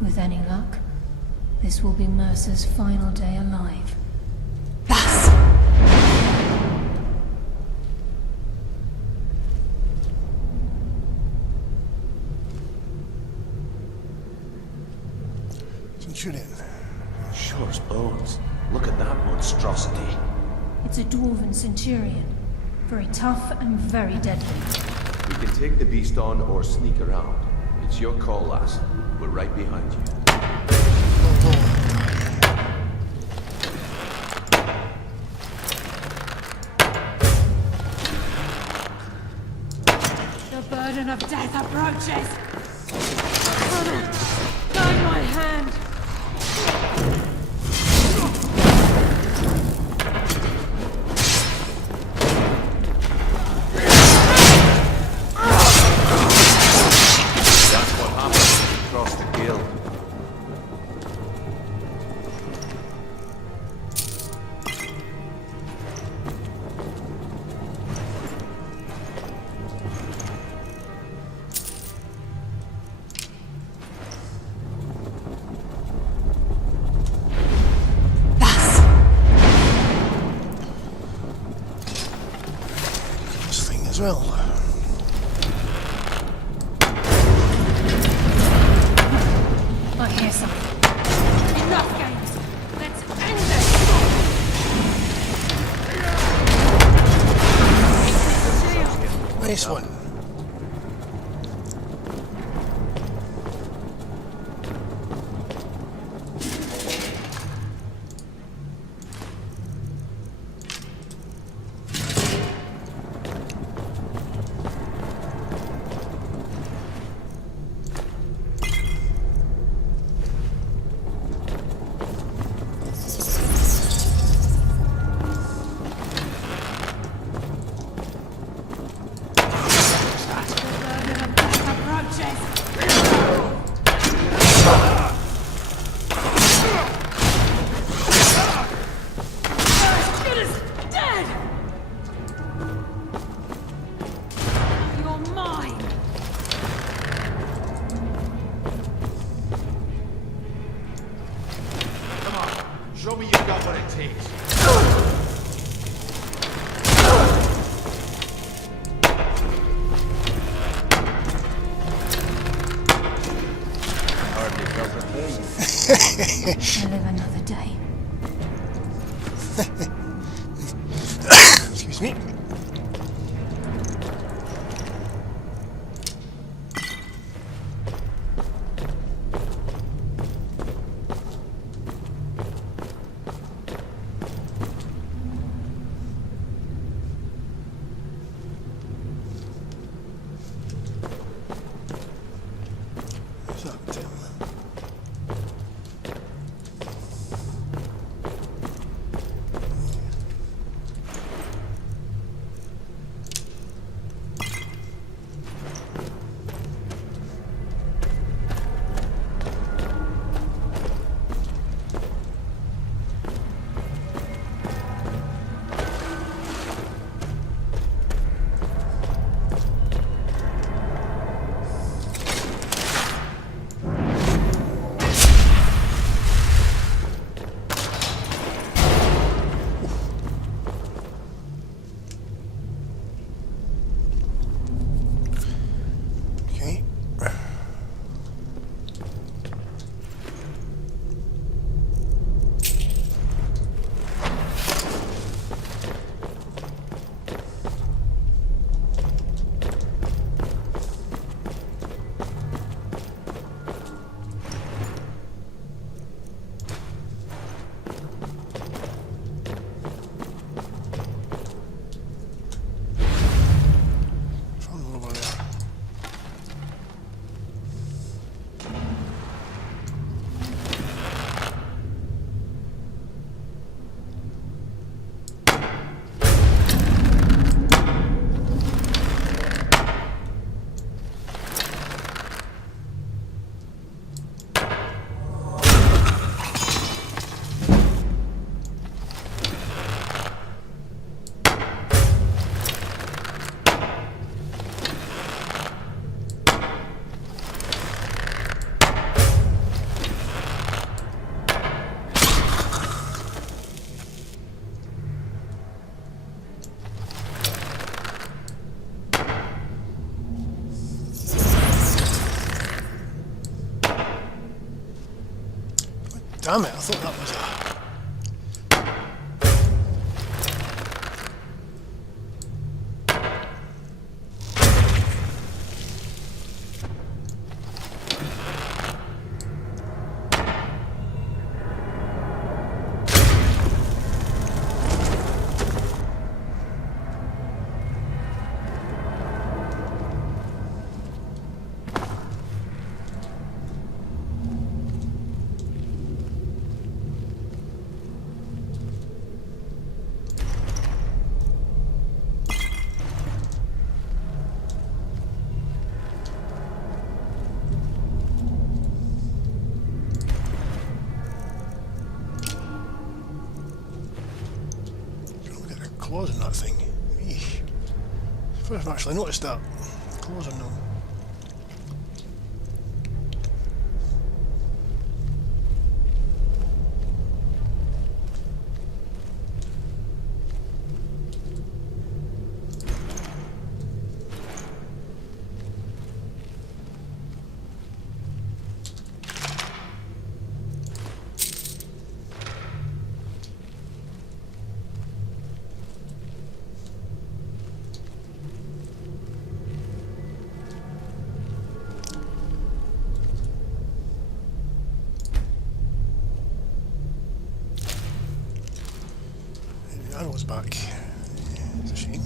With any luck, this will be Mercer's final day alive. Thus! Centurion. Sure as bones. Look at that monstrosity. It's a dwarven centurion. Very tough and very deadly. We can take the beast on or sneak around. It's your call, lass. We're right behind you. The burden of death approaches. Guide my hand. That's what happens when you cross the guild. This thing as well. I hear something. Enough games. Let's end this. Nice one. Show me you've got what it takes. Hardly felt a thing. I live another day. Excuse me. Damn it, I thought that was a... claws in that thing. Eesh. First I've actually noticed that. Claws are no. The arrow's back. It's a shame.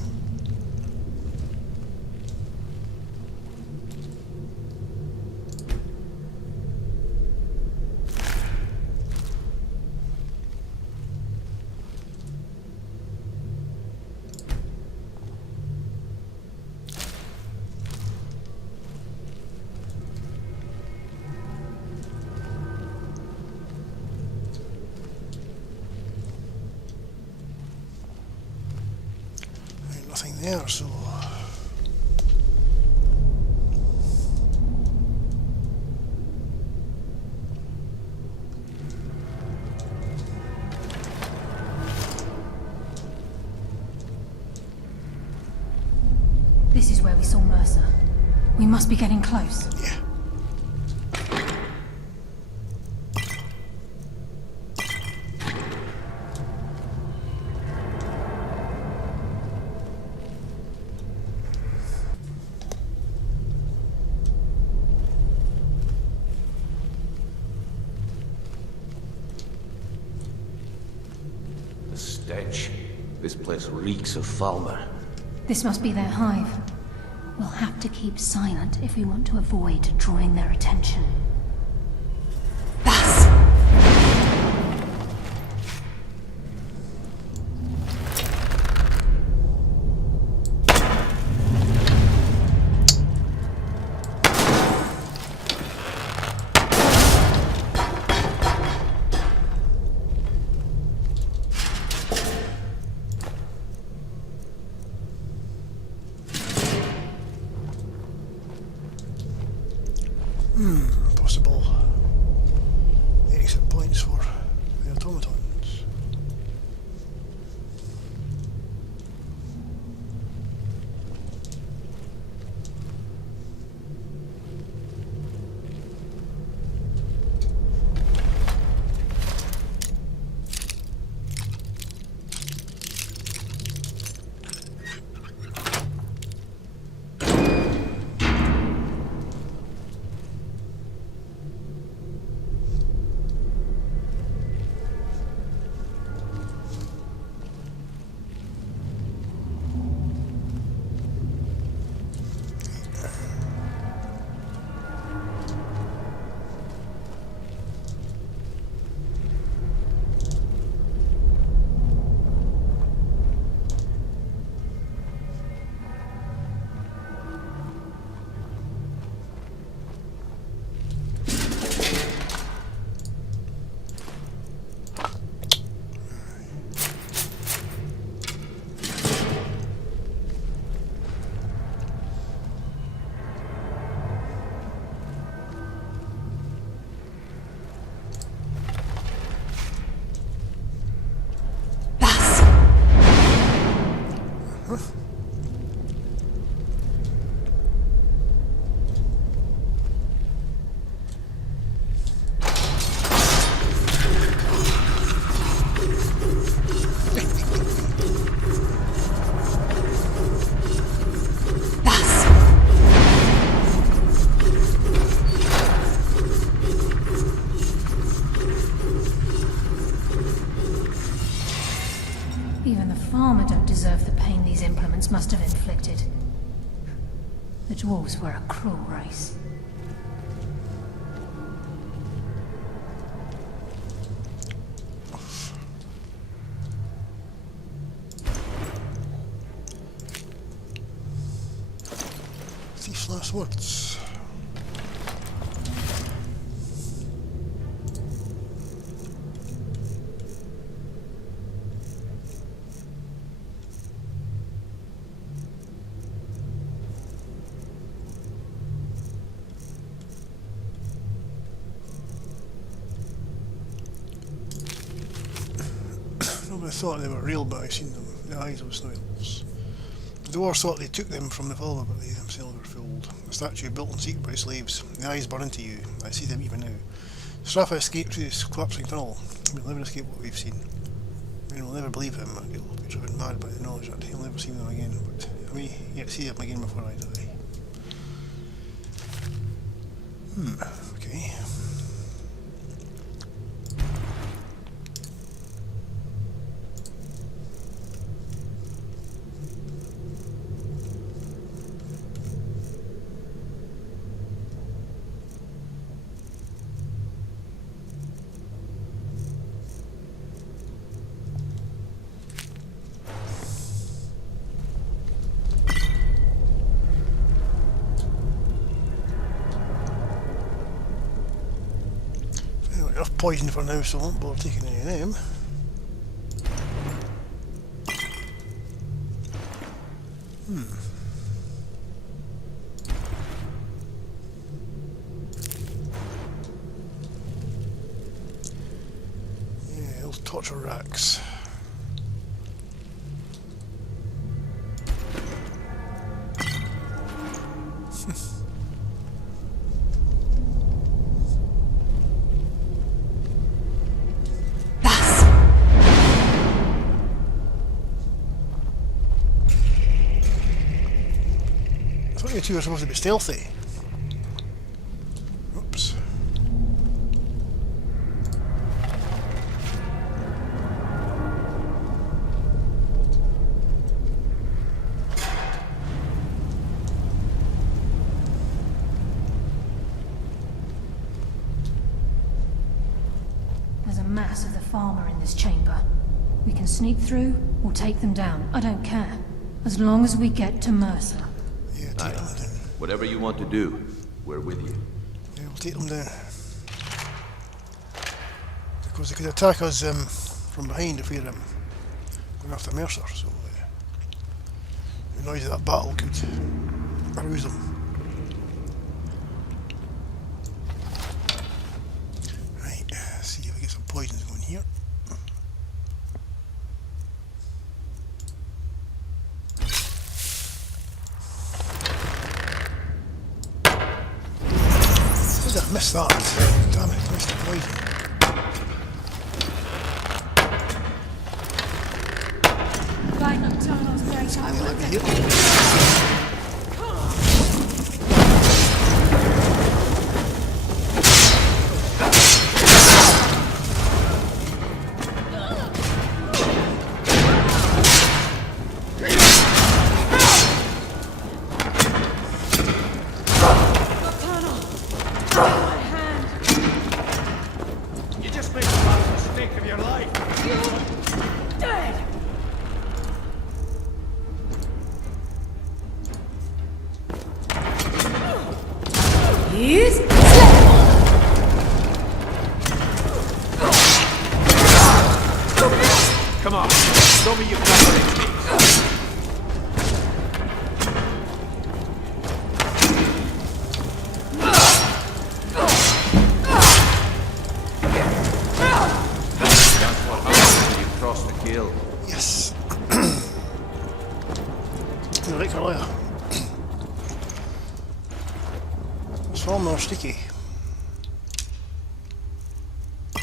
Nothing there, so... This is where we saw Mercer. We must be getting close. Yeah. The stench. This place reeks of Falmer. This must be their hive. We'll have to keep silent if we want to avoid drawing their attention. Thus! farmer don't deserve the pain these implements must have inflicted. The dwarves were a cruel race. Thief's last words. Nobody thought they were real, but I've seen them. The eyes of snails. The dwarves thought they took them from the father, but they themselves were fooled. A statue built in secret by slaves. The eyes burn into you. I see them even now. Strafa escaped through this collapsing tunnel. We'll never escape what we've seen. Men will never believe him, and he'll be driven mad by the knowledge that he'll never see them again. But I may yet see them again before I die. Okay. Enough poison for now, so I won't bother taking any of them. Yeah, those torture racks. You two are supposed to be stealthy. Oops. There's a mass of the farmer in this chamber. We can sneak through or take them down. I don't care. As long as we get to Mercer. Yeah, take them down. Whatever you want to do, we're with you. Yeah, we'll take them down. Because they could attack us from behind if we're going after Mercer, so the noise of that battle could arouse them. Right, see if we get some poisons going here. I missed that. Damn it, I missed the poison. By Nocturnal's grace, I will Here. Come on, show me your power. Yes. You're right, Carlisle. It's far more sticky. I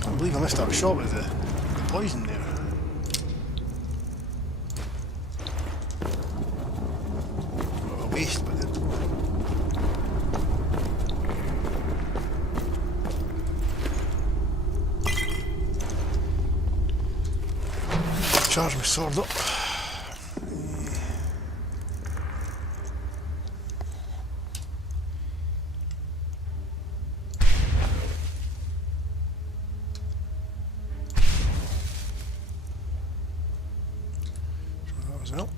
can't believe I missed that shot with the poison there. What a waste, but it. charge my sword up. That was it.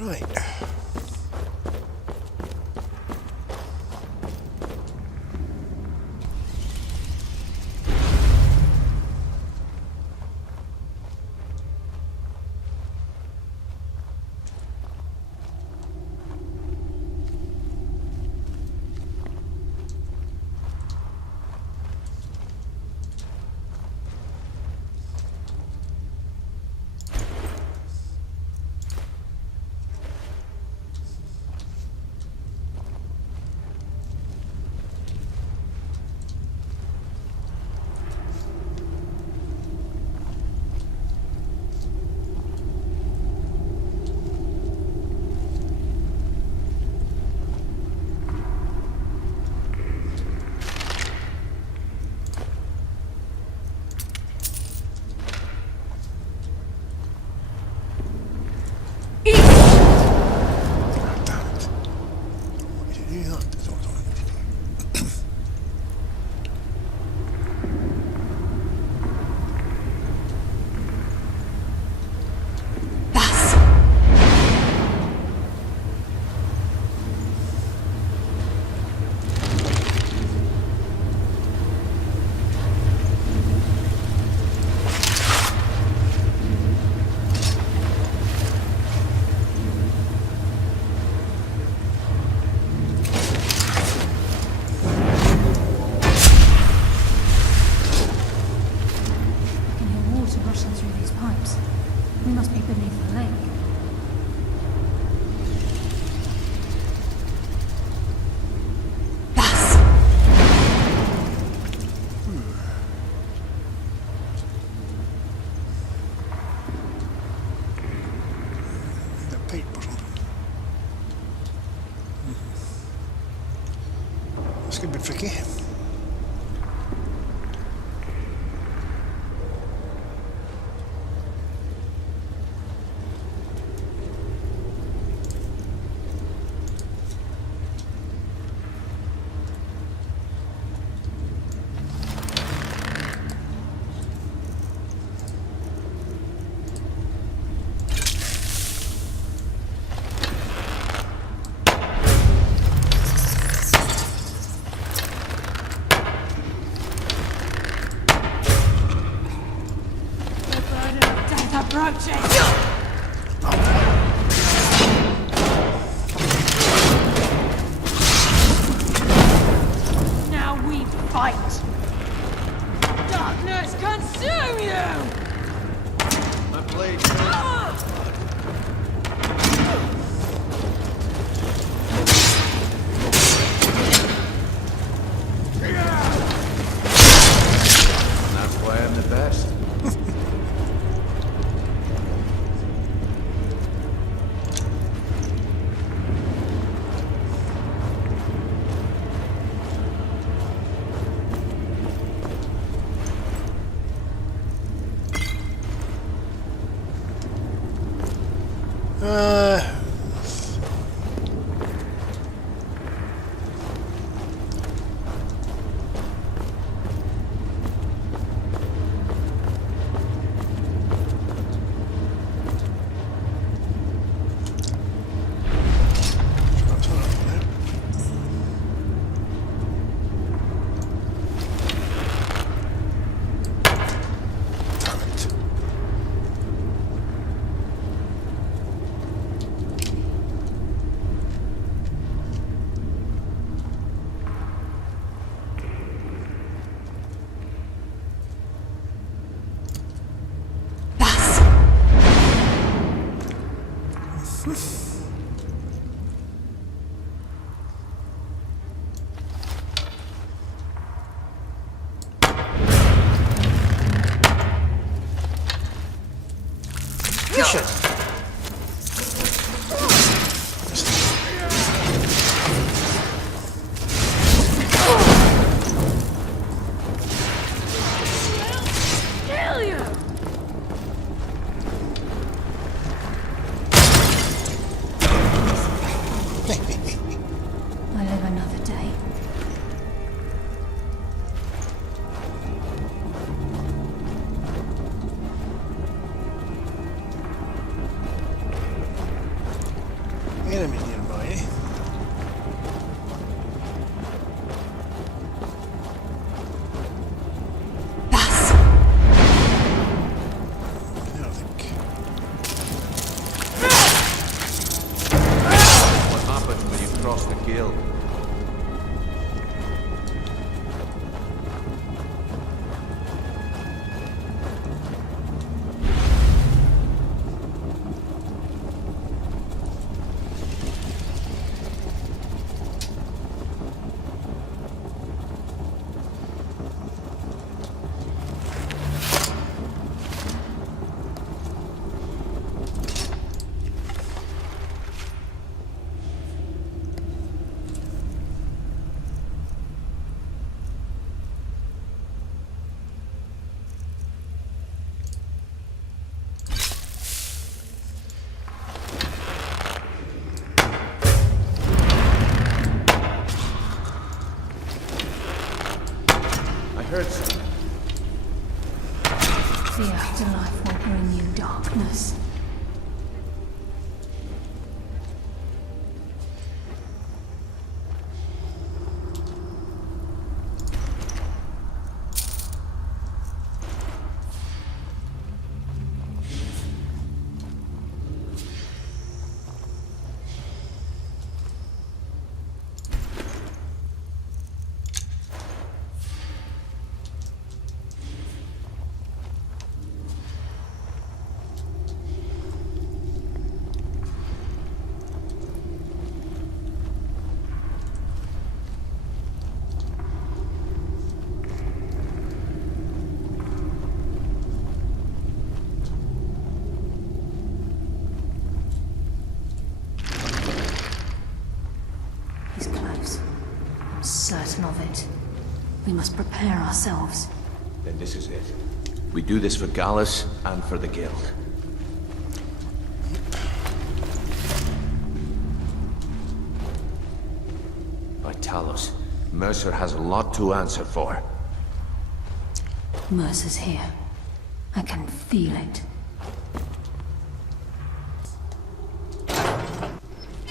Right. We must be beneath the lake. Thus! Need a pipe or something. This could be tricky. Now we fight! Darkness consume you! My blade. That's why I'm the best. position. Kill you! I live another day. Enemy nearby, eh? Thus. Yeah, I think. What happened when you crossed the guild? Heard something. The afterlife will bring you darkness. He's close. I'm certain of it. We must prepare ourselves. Then this is it. We do this for Gallus and for the guild. By Talos, Mercer has a lot to answer for. Mercer's here. I can feel it.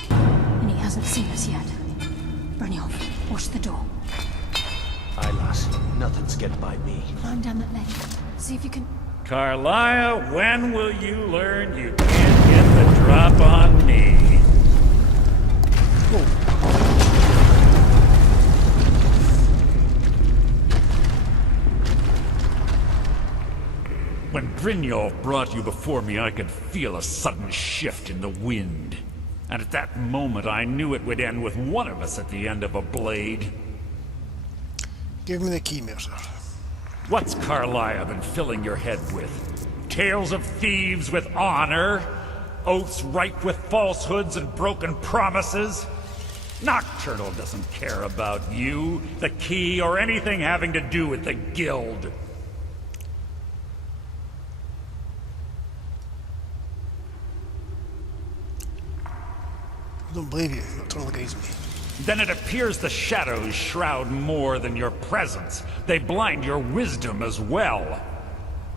And he hasn't seen us yet. Brynjolf, watch the door. Aye, lass. Nothing's getting by me. Climb down that ledge. See if you can... Carlia, when will you learn you can't get the drop on me? When Brynjolf brought you before me, I could feel a sudden shift in the wind. And at that moment, I knew it would end with one of us at the end of a blade. Give me the key, Mercer. What's Carlia been filling your head with? Tales of thieves with honor? Oaths ripe with falsehoods and broken promises? Nocturnal doesn't care about you, the key, or anything having to do with the guild. I don't believe you. You'll turn against me. Then it appears the shadows shroud more than your presence. They blind your wisdom as well.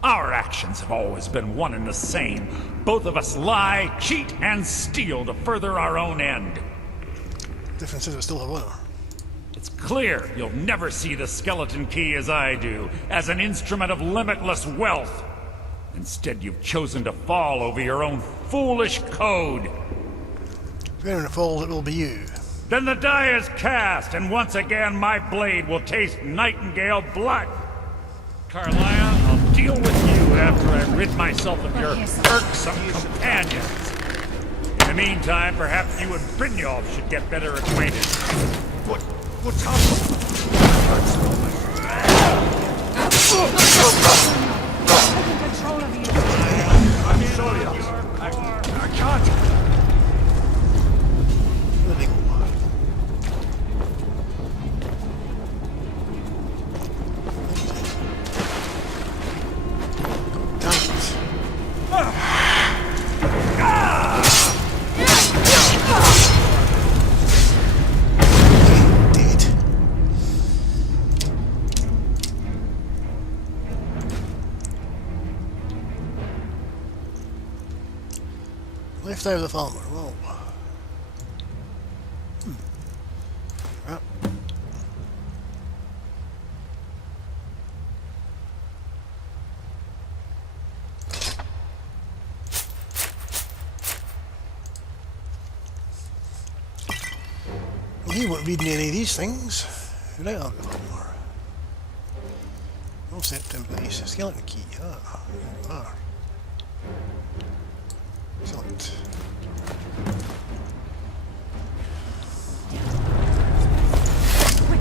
Our actions have always been one and the same. Both of us lie, cheat, and steal to further our own end. Difference is I still have honor. It's clear you'll never see the skeleton key as I do, as an instrument of limitless wealth. Instead, you've chosen to fall over your own foolish code. If anyone falls, it will be you. Then the die is cast, and once again my blade will taste Nightingale blood. Carlia, I'll deal with you after I rid myself of your irksome companions. In the meantime, perhaps you and Brynjolf should get better acquainted. What's happening? Taking control of you. I'm sorry. I can't. Where they go? Damn it. Dead. Left out of the farmer. Well. Yeah. Well, he won't read any of these things. Right on the farmer. No septum place. Skeleton key. Ah, there you are. Excellent. Quick,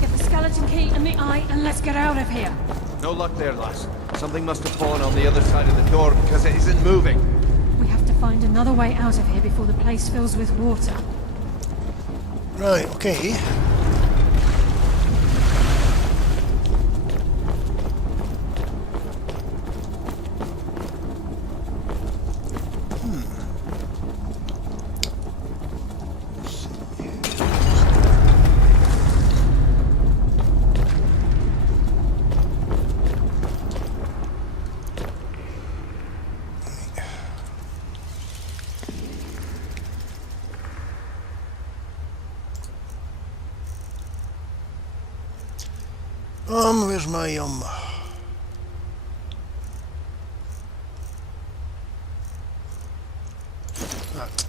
get the skeleton key and the eye and let's get out of here. No luck there, lass. Something must have fallen on the other side of the door because it isn't moving. We have to find another way out of here before the place fills with water. Right, okay. Where's my that.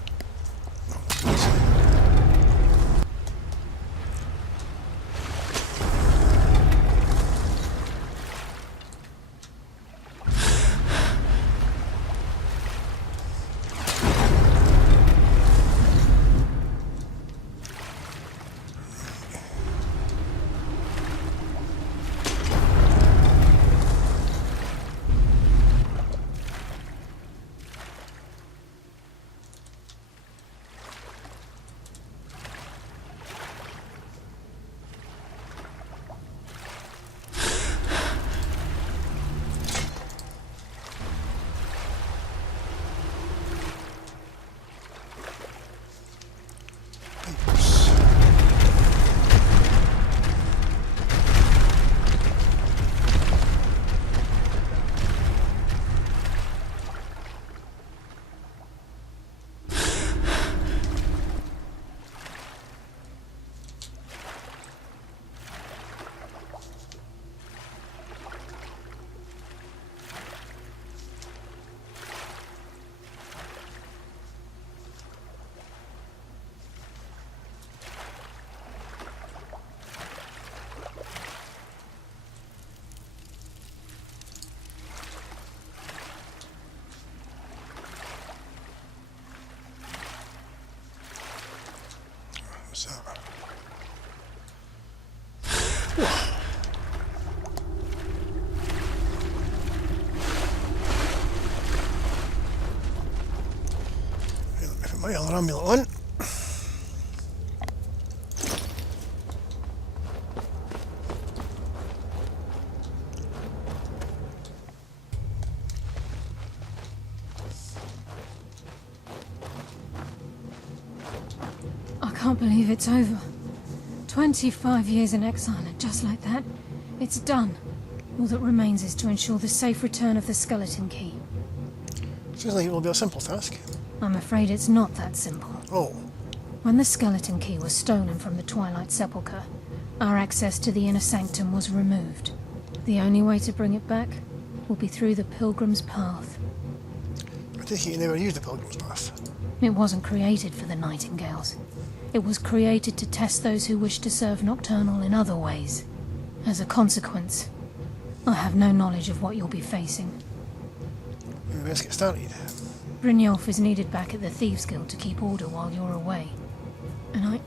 What's that? Let me put my other amulet on. I can't believe it's over. 25 years in exile, and just like that, it's done. All that remains is to ensure the safe return of the skeleton key. Seems like it will be a simple task. I'm afraid it's not that simple. Oh, When the skeleton key was stolen from the Twilight Sepulchre, our access to the inner sanctum was removed. The only way to bring it back will be through the Pilgrim's Path. I take it you never used the Pilgrim's Path. It wasn't created for the Nightingales. It was created to test those who wish to serve Nocturnal in other ways. As a consequence, I have no knowledge of what you'll be facing. Let's get started. Brynjolf is needed back at the Thieves' Guild to keep order while you're away. And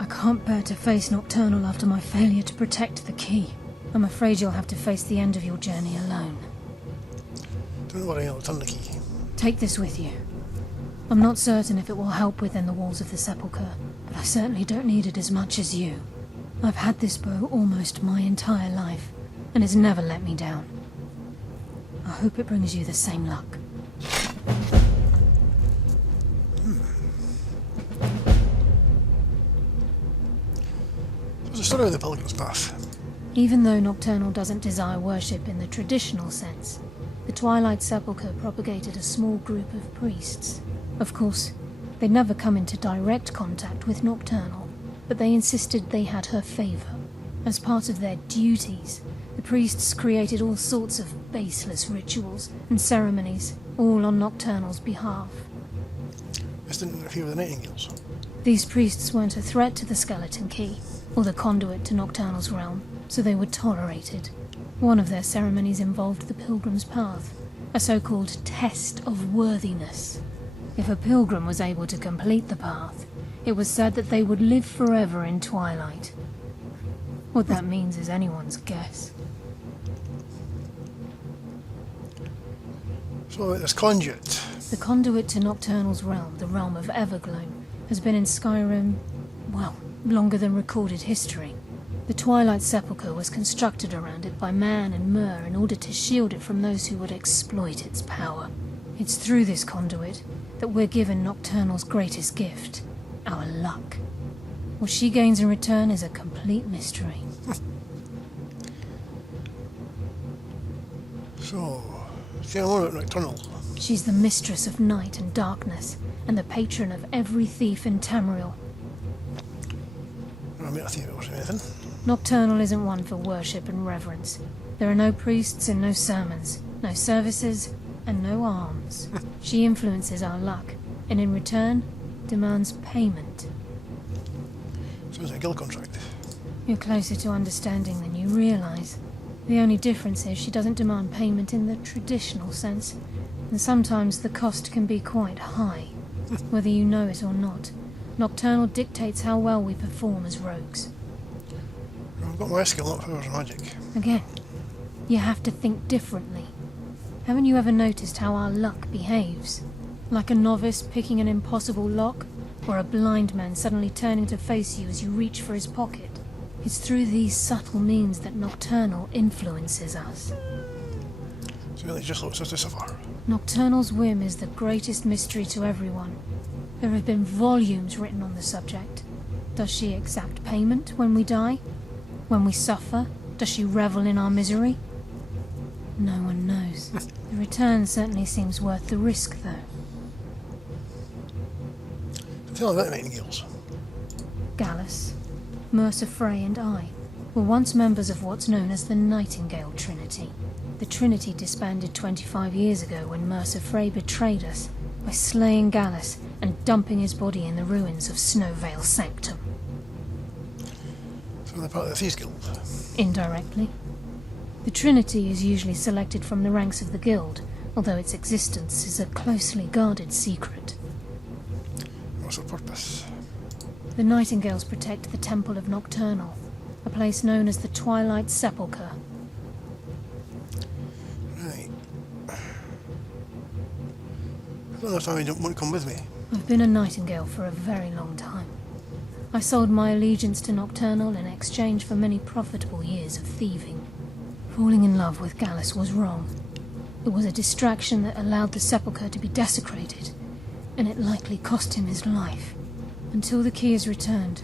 I can't bear to face Nocturnal after my failure to protect the key. I'm afraid you'll have to face the end of your journey alone. Don't worry, I'll return the key. Take this with you. I'm not certain if it will help within the walls of the sepulchre, but I certainly don't need it as much as you. I've had this bow almost my entire life, and it's never let me down. I hope it brings you the same luck. What's the story of the Pilgrim's Path? Even though Nocturnal doesn't desire worship in the traditional sense, the Twilight Sepulchre propagated a small group of priests. Of course, they'd never come into direct contact with Nocturnal, but they insisted they had her favor. As part of their duties, the priests created all sorts of baseless rituals and ceremonies, all on Nocturnal's behalf. This didn't interfere with the Nightingales. These priests weren't a threat to the Skeleton Key, or the conduit to Nocturnal's realm, so they were tolerated. One of their ceremonies involved the Pilgrim's Path, a so-called test of worthiness. If a pilgrim was able to complete the path, it was said that they would live forever in Twilight. What that means is anyone's guess. So about this conduit. The conduit to Nocturnal's realm, the realm of Everglow, has been in Skyrim, well, longer than recorded history. The Twilight Sepulchre was constructed around it by man and Myr in order to shield it from those who would exploit its power. It's through this conduit that we're given Nocturnal's greatest gift, our luck. What she gains in return is a complete mystery. So, say more about Nocturnal. She's the mistress of night and darkness, and the patron of every thief in Tamriel. I met a thief or anything. Nocturnal isn't one for worship and reverence. There are no priests and no sermons, no services, and no alms. She influences our luck, and in return, demands payment. So it's a guild contract. You're closer to understanding than you realize. The only difference is she doesn't demand payment in the traditional sense, and sometimes the cost can be quite high. Whether you know it or not, Nocturnal dictates how well we perform as rogues. I've got my skill, not powers of magic. Again, you have to think differently. Haven't you ever noticed how our luck behaves? Like a novice picking an impossible lock, or a blind man suddenly turning to face you as you reach for his pocket. It's through these subtle means that Nocturnal influences us. So really just looks us to suffer. Nocturnal's whim is the greatest mystery to everyone. There have been volumes written on the subject. Does she exact payment when we die? When we suffer, does she revel in our misery? No one knows. The return certainly seems worth the risk, though. So tell me about the Nightingales. Gallus, Mercer Frey and I were once members of what's known as the Nightingale Trinity. The Trinity disbanded 25 years ago when Mercer Frey betrayed us by slaying Gallus and dumping his body in the ruins of Snowvale Sanctum. So they're part of the Thieves Guild. Indirectly. The Trinity is usually selected from the ranks of the Guild, although its existence is a closely guarded secret. What's their purpose? The Nightingales protect the Temple of Nocturnal, a place known as the Twilight Sepulchre. Right. I don't understand why you don't want to come with me. I've been a Nightingale for a very long time. I sold my allegiance to Nocturnal in exchange for many profitable years of thieving. Falling in love with Gallus was wrong. It was a distraction that allowed the sepulchre to be desecrated, and it likely cost him his life. Until the key is returned,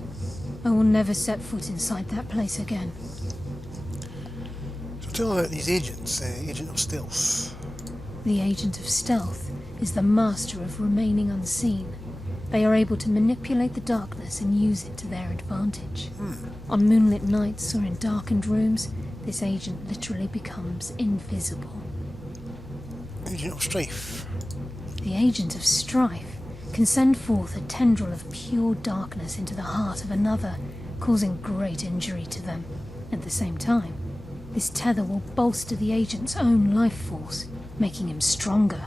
I will never set foot inside that place again. So tell me about these agents, the Agent of Stealth. The Agent of Stealth is the master of remaining unseen. They are able to manipulate the darkness and use it to their advantage. On moonlit nights or in darkened rooms, this agent literally becomes invisible. Agent of Strife. The Agent of Strife can send forth a tendril of pure darkness into the heart of another, causing great injury to them. At the same time, this tether will bolster the agent's own life force, making him stronger.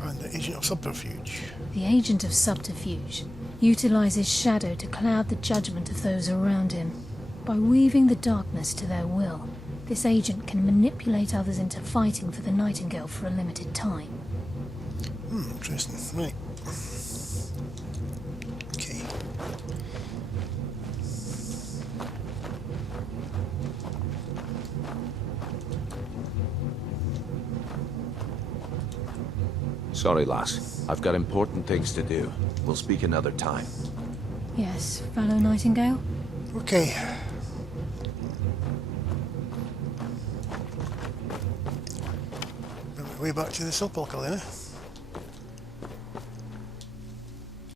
And the Agent of Subterfuge. The Agent of Subterfuge utilizes shadow to cloud the judgment of those around him. By weaving the darkness to their will, this agent can manipulate others into fighting for the Nightingale for a limited time. Interesting. Right. Okay. Sorry, lass. I've got important things to do. We'll speak another time. Yes, fellow Nightingale? Okay. Way back to the Silpulchre then, eh?